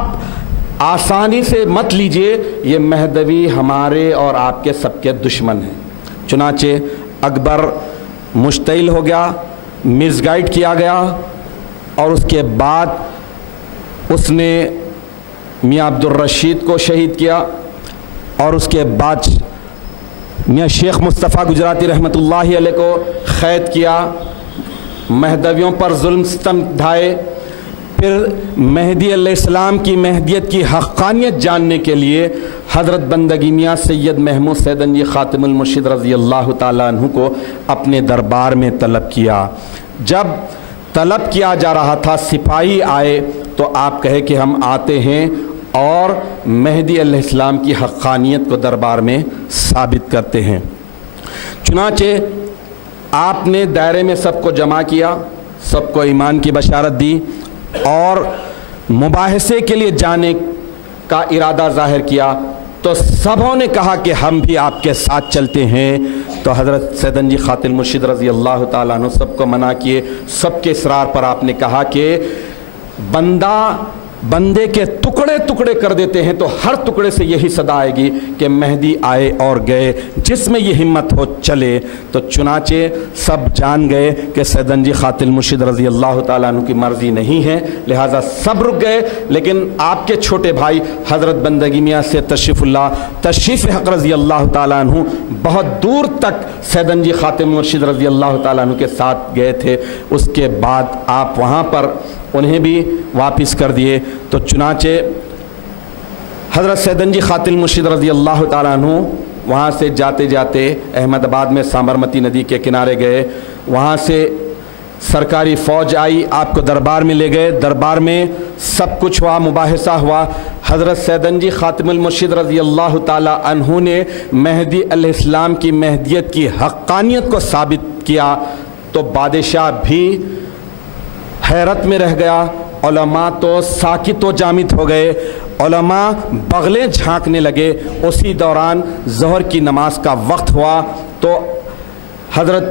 آسانی سے مت لیجئے، یہ مہدوی ہمارے اور آپ کے سب کے دشمن ہیں۔ چنانچہ اکبر مشتعل ہو گیا، مس گائیڈ کیا گیا، اور اس کے بعد اس نے میاں عبد الرشید کو شہید کیا، اور اس کے بعد میاں شیخ مصطفیٰ گجراتی رحمۃ اللہ علیہ کو قید کیا، مہدویوں پر ظلم ستم ڈھائے۔ پھر مہدی علیہ السلام کی مہدیت کی حقانیت جاننے کے لیے حضرت بندگی میاں سید محمود سیدنجی خاتم المرشد رضی اللہ تعالیٰ عنہ کو اپنے دربار میں طلب کیا۔ جب طلب کیا جا رہا تھا، سپاہی آئے تو آپ کہے کہ ہم آتے ہیں اور مہدی علیہ السلام کی حقانیت کو دربار میں ثابت کرتے ہیں۔ چنانچہ آپ نے دائرے میں سب کو جمع کیا، سب کو ایمان کی بشارت دی، اور مباحثے کے لیے جانے کا ارادہ ظاہر کیا، تو سبوں نے کہا کہ ہم بھی آپ کے ساتھ چلتے ہیں۔ تو حضرت سیدنجی خاتم المرشد رضی اللہ تعالیٰ عنہ سب کو منع کیے۔ سب کے اصرار پر آپ نے کہا کہ بندے کے ٹکڑے ٹکڑے کر دیتے ہیں تو ہر ٹکڑے سے یہی صدا آئے گی کہ مہدی آئے اور گئے، جس میں یہ ہمت ہو چلے۔ تو چنانچہ سب جان گئے کہ سیدنجی خاتم المرشد رضی اللہ تعالیٰ عنہ کی مرضی نہیں ہے، لہٰذا سب رک گئے۔ لیکن آپ کے چھوٹے بھائی حضرت بندگی میاں سے تشریف حق رضی اللہ تعالیٰ عنہ بہت دور تک سیدنجی خاتم المرشد رضی اللہ تعالیٰ عنہ کے ساتھ گئے تھے۔ اس کے بعد آپ وہاں پر انہیں بھی واپس کر دیے۔ تو چنانچہ حضرت سیدنجی خاتم المرشد رضی اللہ تعالیٰ عنہ وہاں سے جاتے جاتے احمد آباد میں سابرمتی ندی کے کنارے گئے، وہاں سے سرکاری فوج آئی، آپ کو دربار میں لے گئے۔ دربار میں سب کچھ ہوا، مباحثہ ہوا۔ حضرت سیدنجی خاتم المرشد رضی اللہ تعالیٰ عنہ نے مہدی علیہ السلام کی مہدیت کی حقانیت کو ثابت کیا، تو بادشاہ بھی حیرت میں رہ گیا، علماء تو ساکت و جامد ہو گئے، علماء بغلیں جھانکنے لگے۔ اسی دوران ظہر کی نماز کا وقت ہوا تو حضرت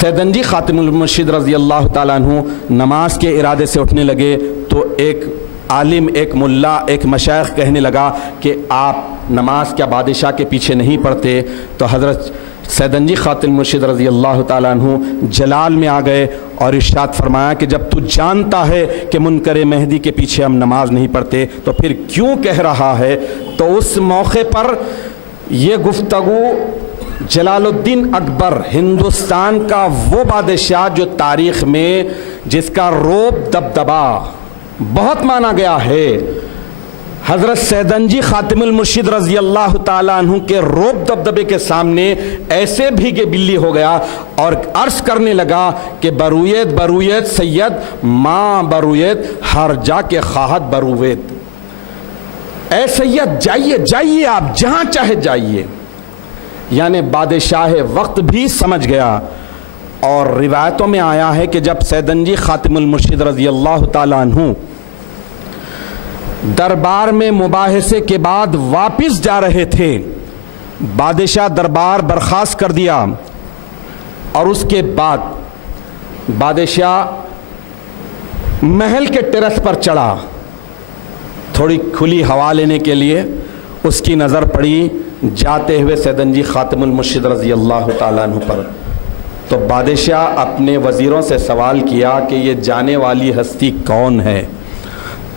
سیدنجی خاتم المرشد رضی اللہ تعالیٰ عنہ نماز کے ارادے سے اٹھنے لگے، تو ایک عالم، ایک ملا، ایک مشائخ کہنے لگا کہ آپ نماز کیا بادشاہ کے پیچھے نہیں پڑھتے؟ تو حضرت سیدنجی خاتم المرشد رضی اللہ تعالیٰ عنہ جلال میں آ گئے اور ارشاد فرمایا کہ جب تو جانتا ہے کہ منکر مہدی کے پیچھے ہم نماز نہیں پڑھتے تو پھر کیوں کہہ رہا ہے؟ تو اس موقع پر یہ گفتگو جلال الدین اکبر، ہندوستان کا وہ بادشاہ جو تاریخ میں جس کا روب دبدبا بہت مانا گیا ہے، حضرت سیدنجی خاتم المرشد رضی اللہ تعالیٰ عنہ کے روب دبدبے کے سامنے ایسے بھیگے بلی ہو گیا اور عرض کرنے لگا کہ برویت برویت سید ماں برویت ہر جا کے خواہد برویت۔ اے سید جائیے جائیے، آپ جہاں چاہے جائیے، یعنی بادشاہ وقت بھی سمجھ گیا. اور روایتوں میں آیا ہے کہ جب سیدنجی خاتم المرشد رضی اللہ تعالیٰ عنہ دربار میں مباحثے کے بعد واپس جا رہے تھے، بادشاہ دربار برخاست کر دیا، اور اس کے بعد بادشاہ محل کے ٹیرس پر چڑھا تھوڑی کھلی ہوا لینے کے لیے. اس کی نظر پڑی جاتے ہوئے سیدنجی خاتم المرشد رضی اللہ تعالیٰ عنہ پر. تو بادشاہ اپنے وزیروں سے سوال کیا کہ یہ جانے والی ہستی کون ہے؟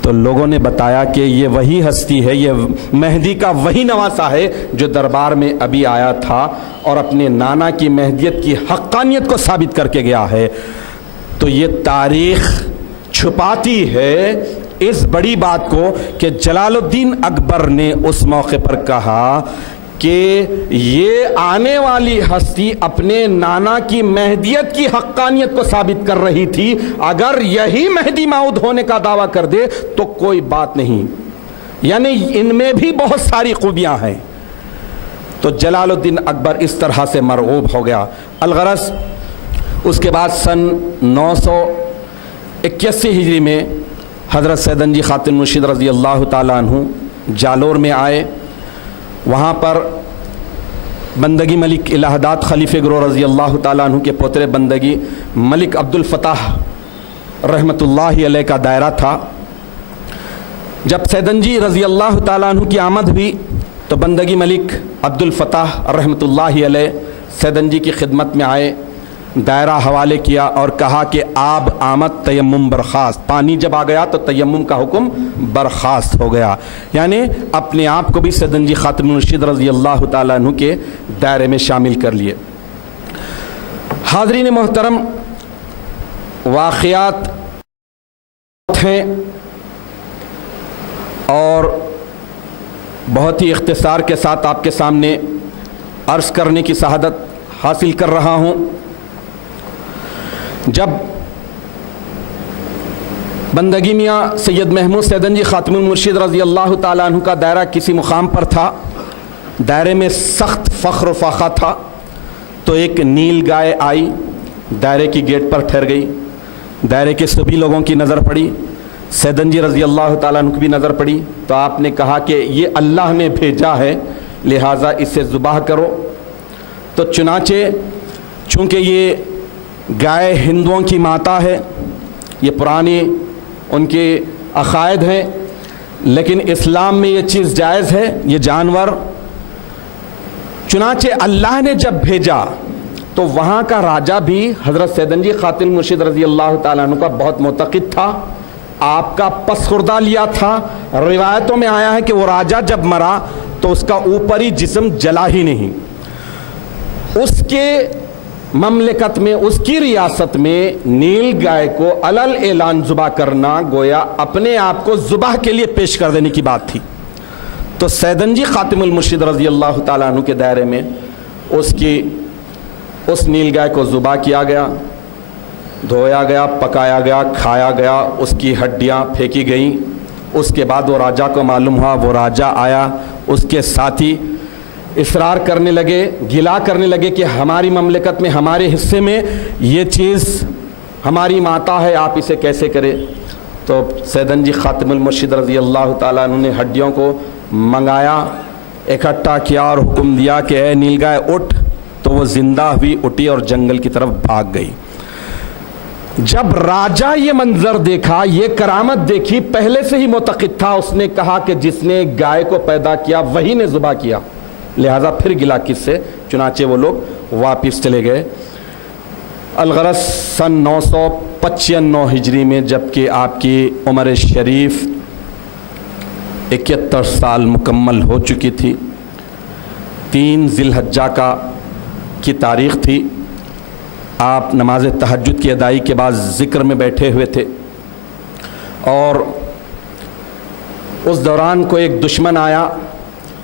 تو لوگوں نے بتایا کہ یہ وہی ہستی ہے، یہ مہدی کا وہی نواسہ ہے جو دربار میں ابھی آیا تھا اور اپنے نانا کی مہدیت کی حقانیت کو ثابت کر کے گیا ہے. تو یہ تاریخ چھپاتی ہے اس بڑی بات کو کہ جلال الدین اکبر نے اس موقع پر کہا کہ یہ آنے والی ہستی اپنے نانا کی مہدیت کی حقانیت کو ثابت کر رہی تھی، اگر یہی مہدی موعود ہونے کا دعویٰ کر دے تو کوئی بات نہیں، یعنی ان میں بھی بہت ساری خوبیاں ہیں. تو جلال الدین اکبر اس طرح سے مرعوب ہو گیا. الغرض اس کے بعد سن 981 ہجری میں حضرت سیدنجی خاتم المرشد رضی اللہ تعالیٰ عنہ جالور میں آئے. وہاں پر بندگی ملک الہ حضرت خلیفہ گرو رضی اللہ تعالیٰ عنہ کے پوترے بندگی ملک عبد الفتاح رحمۃ اللہ علیہ کا دائرہ تھا. جب سیدنجی رضی اللہ تعالیٰ عنہ کی آمد ہوئی تو بندگی ملک عبد الفتاح رحمۃ اللہ علیہ سیدنجی کی خدمت میں آئے، دائرہ حوالے کیا اور کہا کہ آب آمد تیمم برخاست. پانی جب آ گیا تو تیمم کا حکم برخاست ہو گیا، یعنی اپنے آپ کو بھی سیدنجی خاتم المرشد رضی اللہ تعالیٰ عنہ کے دائرے میں شامل کر لیے. حاضرین محترم، واقعات ہیں اور بہت ہی اختصار کے ساتھ آپ کے سامنے عرض کرنے کی سعادت حاصل کر رہا ہوں. جب بندگی میاں سید محمود سیدنجی خاتم المرشد رضی اللہ تعالیٰ عنہ کا دائرہ کسی مقام پر تھا، دائرے میں سخت فخر و فاخر تھا، تو ایک نیل گائے آئی، دائرے کی گیٹ پر ٹھہر گئی. دائرے کے سبھی لوگوں کی نظر پڑی، سیدنجی رضی اللہ تعالیٰ عنہ کی بھی نظر پڑی. تو آپ نے کہا کہ یہ اللہ نے بھیجا ہے، لہٰذا اسے ذبح کرو. تو چنانچہ چونکہ یہ گائے ہندوؤں کی ماتا ہے، یہ پرانی ان کے عقائد ہیں، لیکن اسلام میں یہ چیز جائز ہے، یہ جانور. چنانچہ اللہ نے جب بھیجا تو وہاں کا راجہ بھی حضرت سیدنجی خاتم المرشد رضی اللہ تعالیٰ عنہ کا بہت معتقد تھا، آپ کا پسخوردہ لیا تھا. روایتوں میں آیا ہے کہ وہ راجہ جب مرا تو اس کا اوپری جسم جلا ہی نہیں. اس کے مملکت میں، اس کی ریاست میں نیل گائے کو علل اعلان ذبح کرنا گویا اپنے آپ کو ذبح کے لیے پیش کر دینے کی بات تھی. تو سیدنجی خاتم المرشد رضی اللہ تعالیٰ عنہ کے دائرے میں اس نیل گائے کو ذبح کیا گیا، دھویا گیا، پکایا گیا، کھایا گیا، اس کی ہڈیاں پھینکی گئیں. اس کے بعد وہ راجہ کو معلوم ہوا، وہ راجہ آیا، اس کے ساتھی اصرار کرنے لگے، گلا کرنے لگے کہ ہماری مملکت میں، ہمارے حصے میں یہ چیز ہماری ماتا ہے، آپ اسے کیسے کرے. تو سیدنجی خاتم المرشد رضی اللہ تعالیٰ عنہ نے ہڈیوں کو منگایا، اکٹھا کیا اور حکم دیا کہ اے نیل گائے اٹھ. تو وہ زندہ ہوئی، اٹھی اور جنگل کی طرف بھاگ گئی. جب راجہ یہ منظر دیکھا، یہ کرامت دیکھی، پہلے سے ہی معتقد تھا، اس نے کہا کہ جس نے گائے کو پیدا کیا وہی نے ذبح کیا، لہذا پھر گلا کس سے. چنانچہ وہ لوگ واپس چلے گئے. الغرض سن 995 ہجری میں جبکہ آپ کی عمر شریف 71 سال مکمل ہو چکی تھی، 3 ذی الحجہ کی تاریخ تھی، آپ نماز تہجد کی ادائی کے بعد ذکر میں بیٹھے ہوئے تھے اور اس دوران کو ایک دشمن آیا،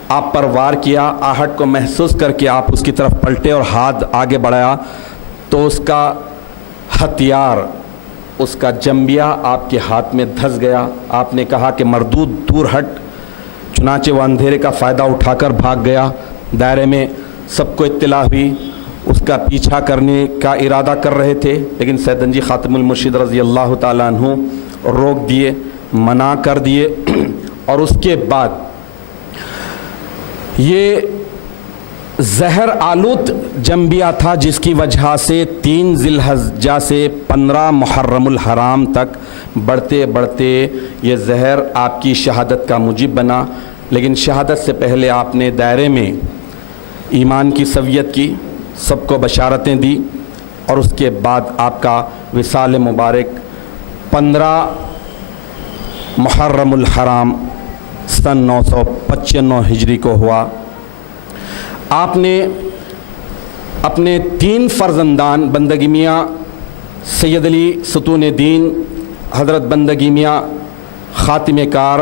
آپ پر وار کیا. آہٹ کو محسوس کر کے آپ اس کی طرف پلٹے اور ہاتھ آگے بڑھایا تو اس کا ہتھیار، اس کا جنبیہ آپ کے ہاتھ میں دھس گیا. آپ نے کہا کہ مردود دور ہٹ. چنانچہ وہ اندھیرے کا فائدہ اٹھا کر بھاگ گیا. دائرے میں سب کو اطلاع ہوئی، اس کا پیچھا کرنے کا ارادہ کر رہے تھے، لیکن سیدنجی خاتم المرشد رضی اللہ تعالیٰ عنہ روک دیے، منع کر دیے۔ اور اس کے بعد یہ زہر آلود جنبیہ تھا، جس کی وجہ سے 3 ذی الحجہ سے 15 محرم الحرام تک بڑھتے بڑھتے یہ زہر آپ کی شہادت کا موجب بنا۔ لیکن شہادت سے پہلے آپ نے دائرے میں ایمان کی سویت کی، سب کو بشارتیں دی، اور اس کے بعد آپ کا وصال مبارک 15 محرم الحرام سن 995 ہجری کو ہوا۔ آپ نے اپنے 3 فرزندان بندگی میاں سید علی ستون دین، حضرت بندگی میاں خاتمہ کار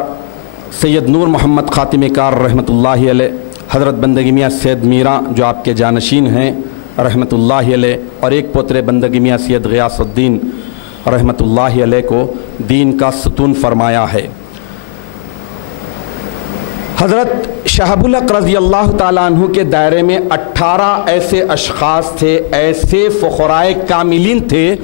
سید نور محمد خاتمہ کار رحمۃ اللہ علیہ، حضرت بندگی میاں سید میرا جو آپ کے جانشین ہیں رحمۃ اللہ علیہ، اور ایک پوترے بندگی میاں سید غیاث الدین رحمۃ اللہ علیہ کو دین کا ستون فرمایا ہے۔ حضرت شہاب الحق رضی اللہ تعالیٰ عنہ کے دائرے میں 18 ایسے اشخاص تھے، ایسے فقرائے کاملین تھے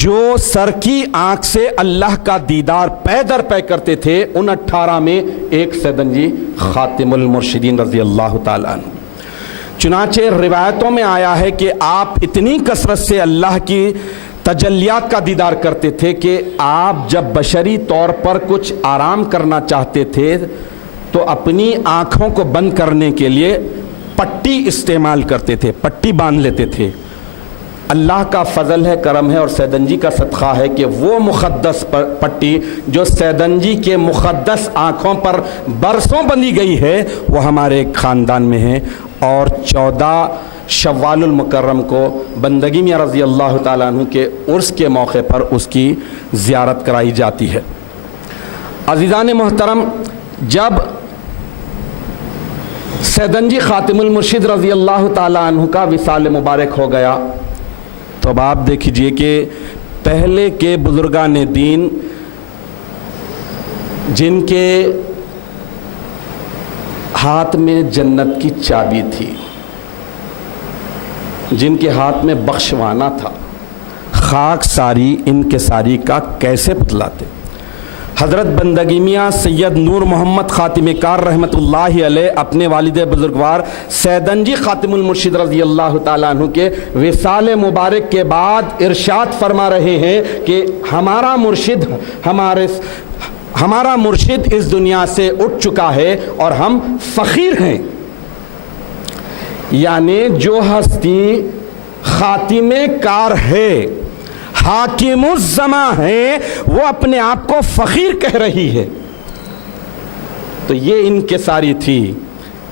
جو سر کی آنکھ سے اللہ کا دیدار پے در پے کرتے تھے۔ ان 18 میں ایک سیدنجی خاتم المرشدین رضی اللہ تعالیٰ عنہ۔ چنانچہ روایتوں میں آیا ہے کہ آپ اتنی کثرت سے اللہ کی تجلیات کا دیدار کرتے تھے کہ آپ جب بشری طور پر کچھ آرام کرنا چاہتے تھے تو اپنی آنکھوں کو بند کرنے کے لیے پٹی استعمال کرتے تھے، پٹی باندھ لیتے تھے۔ اللہ کا فضل ہے، کرم ہے اور سیدنجی کا صدقہ ہے کہ وہ مقدس پٹی جو سیدنجی کے مقدس آنکھوں پر برسوں بندھی گئی ہے وہ ہمارے ایک خاندان میں ہے، اور 14 شوال المکرم کو بندگی میاں رضی اللہ تعالیٰ عنہ کے عرس کے موقع پر اس کی زیارت کرائی جاتی ہے۔ عزیزان محترم، جب سیدنجی خاتم المرشد رضی اللہ تعالیٰ عنہ کا وصال مبارک ہو گیا تو اب آپ دیکھیے کہ پہلے کے بزرگان دین جن کے ہاتھ میں جنت کی چابی تھی، جن کے ہاتھ میں بخشوانہ تھا، خاک ساری انکساری کا کیسے پتلاتے؟ حضرت بندگی میاں سید نور محمد خاتمہ کار رحمۃ اللہ علیہ اپنے والد بزرگوار سیدنجی خاتم المرشد رضی اللہ تعالیٰ عنہ کے وصال مبارک کے بعد ارشاد فرما رہے ہیں کہ ہمارا مرشد اس دنیا سے اٹھ چکا ہے اور ہم فقیر ہیں۔ یعنی جو ہستی خاتمہ کار ہے، حاکم الزمان ہے، وہ اپنے آپ کو فقیر کہہ رہی ہے۔ تو یہ انکساری تھی۔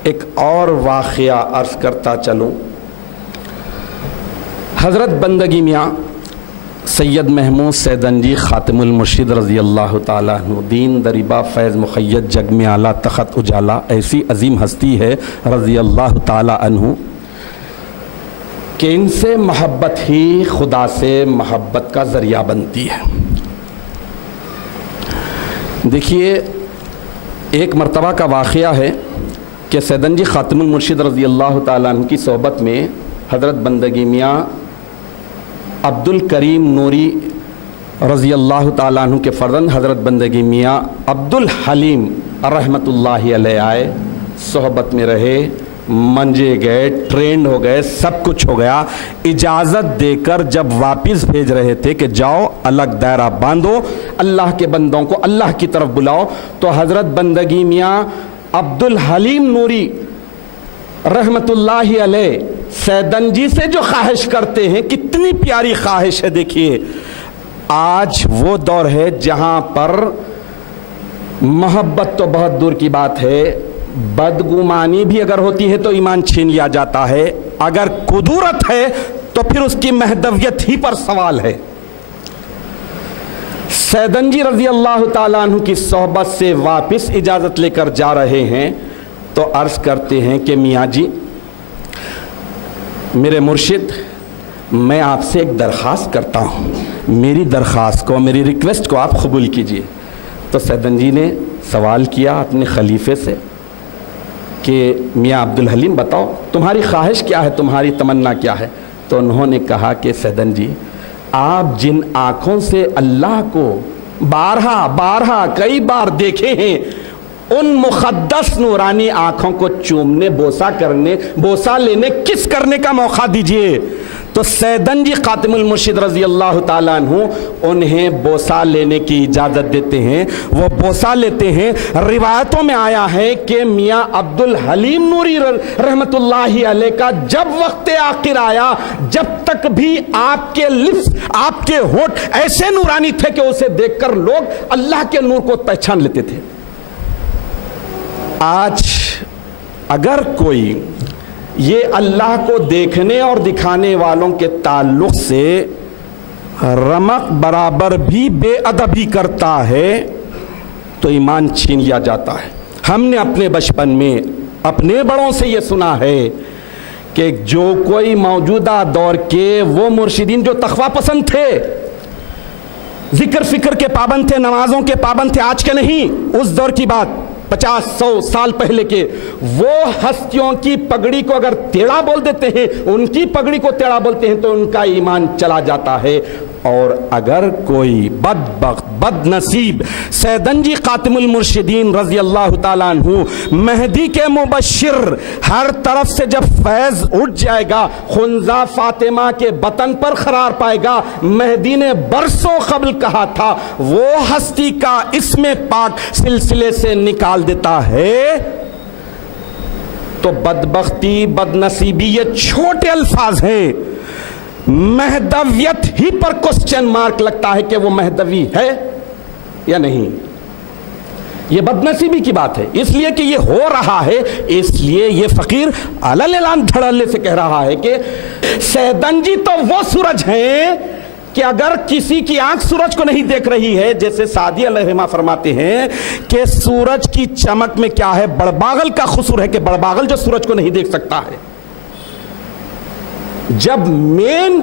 ایک اور واقعہ عرض کرتا چلوں۔ حضرت بندگی میاں سید محمود سیدنجی خاتم المرشد رضی اللہ تعالیٰ عنہ، دین دریبہ فیض مخید جگ میں اعلیٰ تخت اجالا، ایسی عظیم ہستی ہے رضی اللہ تعالیٰ عنہ کہ ان سے محبت ہی خدا سے محبت کا ذریعہ بنتی ہے۔ دیکھیے، ایک مرتبہ کا واقعہ ہے کہ سیدنجی خاتم المرشد رضی اللہ تعالیٰ عنہ کی صحبت میں حضرت بندگی میاں عبد الکریم نوری رضی اللہ تعالیٰ عنہ کے فرزند حضرت بندگی میاں عبد الحلیم رحمۃ اللہ علیہ آئے، صحبت میں رہے، منجے گئے، ٹرینڈ ہو گئے، سب کچھ ہو گیا۔ اجازت دے کر جب واپس بھیج رہے تھے کہ جاؤ الگ دائرہ باندھو، اللہ کے بندوں کو اللہ کی طرف بلاؤ، تو حضرت بندگی میاں عبد الحلیم نوری رحمت اللہ علیہ سیدنجی سے جو خواہش کرتے ہیں، کتنی پیاری خواہش ہے۔ دیکھیے، آج وہ دور ہے جہاں پر محبت تو بہت دور کی بات ہے، بدگمانی بھی اگر ہوتی ہے تو ایمان چھین لیا جاتا ہے، اگر قدورت ہے تو پھر اس کی مہدویت ہی پر سوال ہے۔ سیدنجی رضی اللہ تعالیٰ عنہ کی صحبت سے واپس اجازت لے کر جا رہے ہیں تو عرض کرتے ہیں کہ میاں جی، میرے مرشد، میں آپ سے ایک درخواست کرتا ہوں، میری درخواست کو، میری ریکویسٹ کو آپ قبول کیجئے۔ تو سیدنجی نے سوال کیا اپنے خلیفے سے کہ میاں عبدالحلیم بتاؤ تمہاری خواہش کیا ہے, تمہاری تمنا کیا ہے؟ تو انہوں نے کہا کہ سیدن جی, آپ جن آنکھوں سے اللہ کو بارہا کئی بار دیکھے ہیں, ان مقدس نورانی آنکھوں کو چومنے, بوسہ لینے, کس کرنے کا موقع دیجئے. تو سیدن جی خاتم المرشد رضی اللہ تعالیٰ عنہ انہیں بوسہ لینے کی اجازت دیتے ہیں. وہ بوسہ لیتے ہیں. روایتوں میں آیا ہے کہ میاں عبدالحلیم نوری رحمت اللہ علیہ کا جب وقت آخر آیا, جب تک بھی آپ کے لپس, آپ کے ہونٹ ایسے نورانی تھے کہ اسے دیکھ کر لوگ اللہ کے نور کو پہچان لیتے تھے. آج اگر کوئی یہ اللہ کو دیکھنے اور دکھانے والوں کے تعلق سے رمق برابر بھی بے ادبی کرتا ہے تو ایمان چھین لیا جاتا ہے. ہم نے اپنے بچپن میں اپنے بڑوں سے یہ سنا ہے کہ جو کوئی موجودہ دور کے وہ مرشدین جو تقویٰ پسند تھے, ذکر فکر کے پابند تھے, نمازوں کے پابند تھے, آج کے نہیں, اس دور کی بات 50-100 سال پہلے کے, وہ ہستیوں کی پگڑی کو اگر ٹیڑھا بول دیتے ہیں, ان کی پگڑی کو ٹیڑھا بولتے ہیں, تو ان کا ایمان چلا جاتا ہے. اور اگر کوئی بدبخت بد نصیب سیدن جی خاتم المرشدین رضی اللہ تعالیٰ عنہ مہدی کے مبشر, ہر طرف سے جب فیض اٹھ جائے گا, خنزہ فاطمہ کے بطن پر قرار پائے گا, مہدی نے برسوں قبل کہا تھا, وہ ہستی کا اسم پاک سلسلے سے نکال دیتا ہے. تو بدبختی بد نصیبی یہ چھوٹے الفاظ ہیں. مہدویت ہی پر کوسچن مارک لگتا ہے کہ وہ مہدوی ہے یا نہیں. یہ بدنصیبی کی بات ہے, اس لیے کہ یہ ہو رہا ہے. اس لیے یہ فقیر علل اعلان دھڑلے سے کہہ رہا ہے کہ سیدن جی تو وہ سورج ہیں کہ اگر کسی کی آنکھ سورج کو نہیں دیکھ رہی ہے, جیسے سعدی علیہ رحمہ فرماتے ہیں کہ سورج کی چمک میں کیا ہے, بڑباغل کا قصور ہے کہ بڑباغل جو سورج کو نہیں دیکھ سکتا ہے. جب مین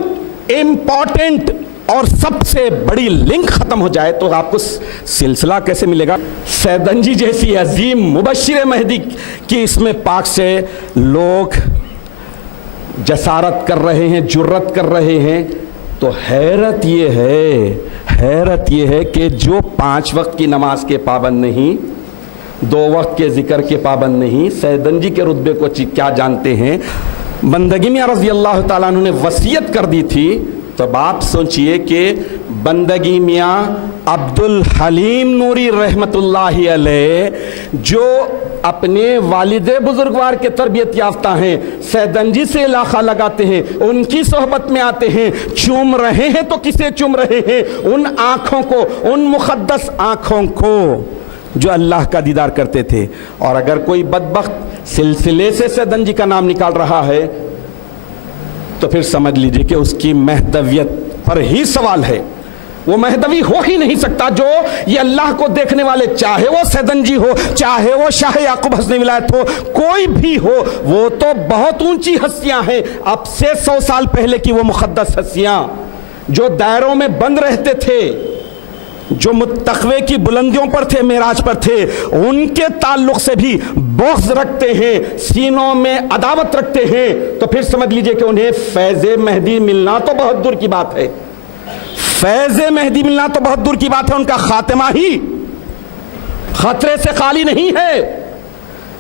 امپورٹنٹ اور سب سے بڑی لنک ختم ہو جائے تو آپ کو سلسلہ کیسے ملے گا؟ سیدن جی جیسی عظیم مبشر مہدی کی اسم پاک سے لوگ جسارت کر رہے ہیں, جرت کر رہے ہیں. تو حیرت یہ ہے کہ جو 5 وقت کی نماز کے پابند نہیں, 2 وقت کے ذکر کے پابند نہیں, سیدن جی کے رتبے کو کیا جانتے ہیں. بندگی میاں رضی اللہ تعالیٰ عنہ نے وصیت کر دی تھی. تو آپ سوچئے کہ بندگی میاں عبدالحلیم نوری رحمت اللہ علیہ جو اپنے والد بزرگوار کے تربیت یافتہ ہیں, سیدن جی سے علاقہ لگاتے ہیں, ان کی صحبت میں آتے ہیں, چوم رہے ہیں تو کسے چوم رہے ہیں؟ ان آنکھوں کو, ان مقدس آنکھوں کو جو اللہ کا دیدار کرتے تھے. اور اگر کوئی بدبخت سلسلے سے سیدن جی کا نام نکال رہا ہے تو پھر سمجھ لیجئے کہ اس کی مہدویت پر ہی سوال ہے. وہ مہدوی ہو ہی نہیں سکتا جو یہ اللہ کو دیکھنے والے, چاہے وہ سیدن جی ہو, چاہے وہ شاہ یعقوب حسنی ولایت ہو, کوئی بھی ہو, وہ تو بہت اونچی ہستیاں ہیں. اب سے 100 سال پہلے کی وہ مقدس ہستیاں جو دائروں میں بند رہتے تھے, جو تقوی کی بلندیوں پر تھے, معراج پر تھے, ان کے تعلق سے بھی بغض رکھتے ہیں, سینوں میں عداوت رکھتے ہیں. تو پھر سمجھ لیجئے کہ انہیں فیض مہدی ملنا تو بہت دور کی بات ہے. فیض مہدی ملنا تو بہت دور کی بات ہے. ان کا خاتمہ ہی خطرے سے خالی نہیں ہے,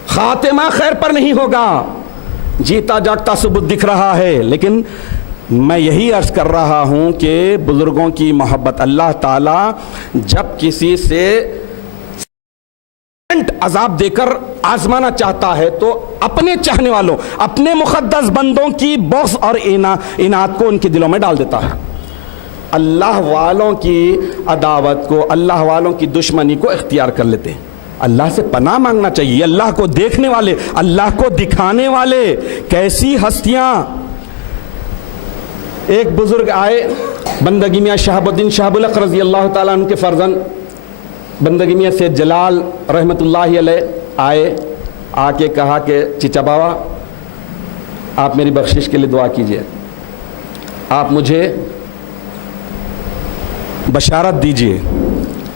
خاتمہ خیر پر نہیں ہوگا. جیتا جاگتا ثبوت دکھ رہا ہے. لیکن میں یہی عرض کر رہا ہوں کہ بزرگوں کی محبت, اللہ تعالیٰ جب کسی سے عذاب دے کر آزمانا چاہتا ہے تو اپنے چاہنے والوں, اپنے مقدس بندوں کی بغض اور اناد کو ان کے دلوں میں ڈال دیتا ہے. اللہ والوں کی عداوت کو, اللہ والوں کی دشمنی کو اختیار کر لیتے ہیں. اللہ سے پناہ مانگنا چاہیے. اللہ کو دیکھنے والے, اللہ کو دکھانے والے, کیسی ہستیاں. ایک بزرگ آئے, بندگی میاں شہاب الدین شہاب الحق رضی اللہ تعالیٰ عنہ کے فرزند بندگی میاں سید جلال رحمت اللہ علیہ آئے, آ کے کہا کہ چچا بابا آپ میری بخشش کے لیے دعا کیجئے, آپ مجھے بشارت دیجئے.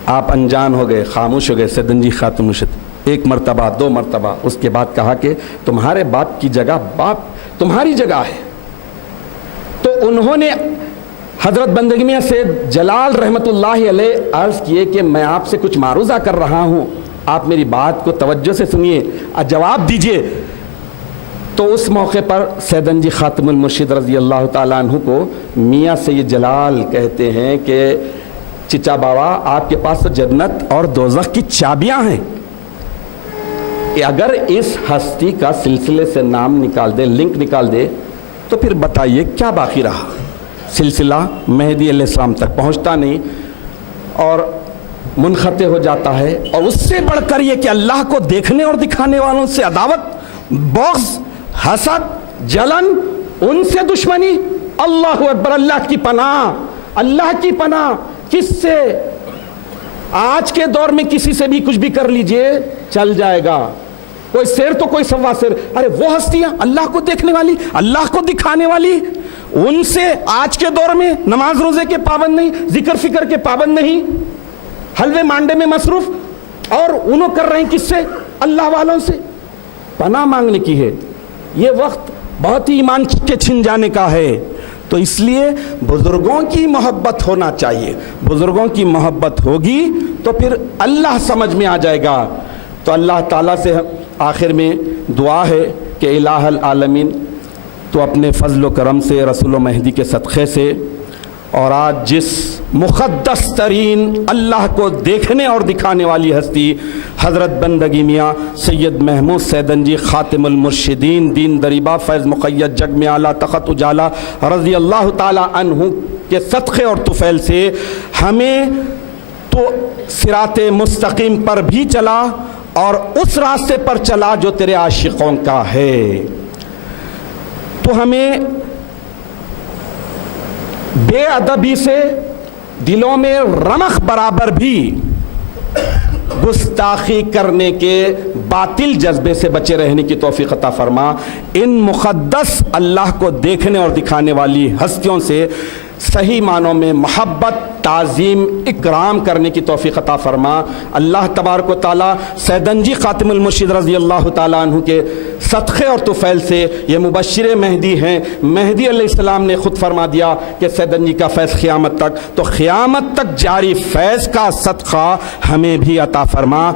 آپ انجان ہو گئے, خاموش ہو گئے. سیدن جی خاتم مرشد ایک مرتبہ، دو مرتبہ، اس کے بعد کہا کہ تمہارے باپ کی جگہ باپ تمہاری جگہ ہے۔ تو انہوں نے حضرت بندگی میاں سید جلال رحمۃ اللہ علیہ عرض کیے کہ میں آپ سے کچھ معروضہ کر رہا ہوں، آپ میری بات کو توجہ سے سنیے اور جواب دیجئے۔ تو اس موقع پر سیدنجی خاتم المرشد رضی اللہ تعالیٰ عنہ کو میاں سید جلال کہتے ہیں کہ چچا بابا آپ کے پاس تو جنت اور دوزخ کی چابیاں ہیں، کہ اگر اس ہستی کا سلسلے سے نام نکال دے، لنک نکال دے، تو پھر بتائیے کیا باقی رہا؟ سلسلہ مہدی علیہ السلام تک پہنچتا نہیں اور منقطع ہو جاتا ہے، اور اس سے بڑھ کر یہ کہ اللہ کو دیکھنے اور دکھانے والوں سے عداوت، بغض، حسد، جلن، ان سے دشمنی۔ اللہ اکبر، اللہ کی پناہ، اللہ کی پناہ۔ کس سے؟ آج کے دور میں کسی سے بھی کچھ بھی کر لیجئے چل جائے گا، کوئی سیر تو کوئی سوا سیر۔ ارے وہ ہستیاں اللہ کو دیکھنے والی، اللہ کو دکھانے والی، ان سے آج کے دور میں نماز روزے کے پابند نہیں، ذکر فکر کے پابند نہیں، حلوے مانڈے میں مصروف، اور انہوں کر رہے ہیں کس سے؟ اللہ والوں سے۔ پناہ مانگنے کی ہے۔ یہ وقت بہت ہی ایمان کے چھن جانے کا ہے، تو اس لیے بزرگوں کی محبت ہونا چاہیے۔ بزرگوں کی محبت ہوگی تو پھر اللہ سمجھ میں آ جائے گا۔ تو اللہ تعالیٰ سے آخر میں دعا ہے کہ الہ العالمین تو اپنے فضل و کرم سے، رسول و مہدی کے صدقے سے، اور آج جس مقدس ترین اللہ کو دیکھنے اور دکھانے والی ہستی حضرت بندگی میاں سید محمود سیدنجی خاتم المرشدین دین دریبہ فیض مقید جگ میں اعلیٰ تخت اجالا رضی اللہ تعالی عنہ کے صدقے اور طفیل سے ہمیں تو صراط مستقیم پر بھی چلا اور اس راستے پر چلا جو تیرے عاشقوں کا ہے۔ تو ہمیں بے ادبی سے دلوں میں رمق برابر بھی گستاخی کرنے کے باطل جذبے سے بچے رہنے کی توفیق عطا فرما۔ ان مقدس اللہ کو دیکھنے اور دکھانے والی ہستیوں سے صحیح معنوں میں محبت، تعظیم، اکرام کرنے کی توفیق عطا فرما۔ اللہ تبارک و تعالیٰ سیدنجی خاتم المرشد رضی اللہ تعالیٰ عنہ کے صدقے اور طفیل سے، یہ مبشر مہدی ہیں، مہدی علیہ السلام نے خود فرما دیا کہ سیدنجی کا فیض قیامت تک، تو قیامت تک جاری فیض کا صدقہ ہمیں بھی عطا فرما،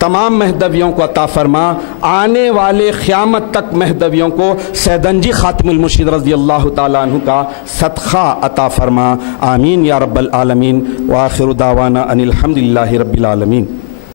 تمام مہدویوں کو عطا فرما، آنے والے قیامت تک مہدویوں کو سیدنجی خاتم المرشد رضی اللہ تعالیٰ عنہ کا صدقہ عطا فرما۔ آمین یا رب العالمین، وآخر دعوانا ان الحمدللہ رب العالمین۔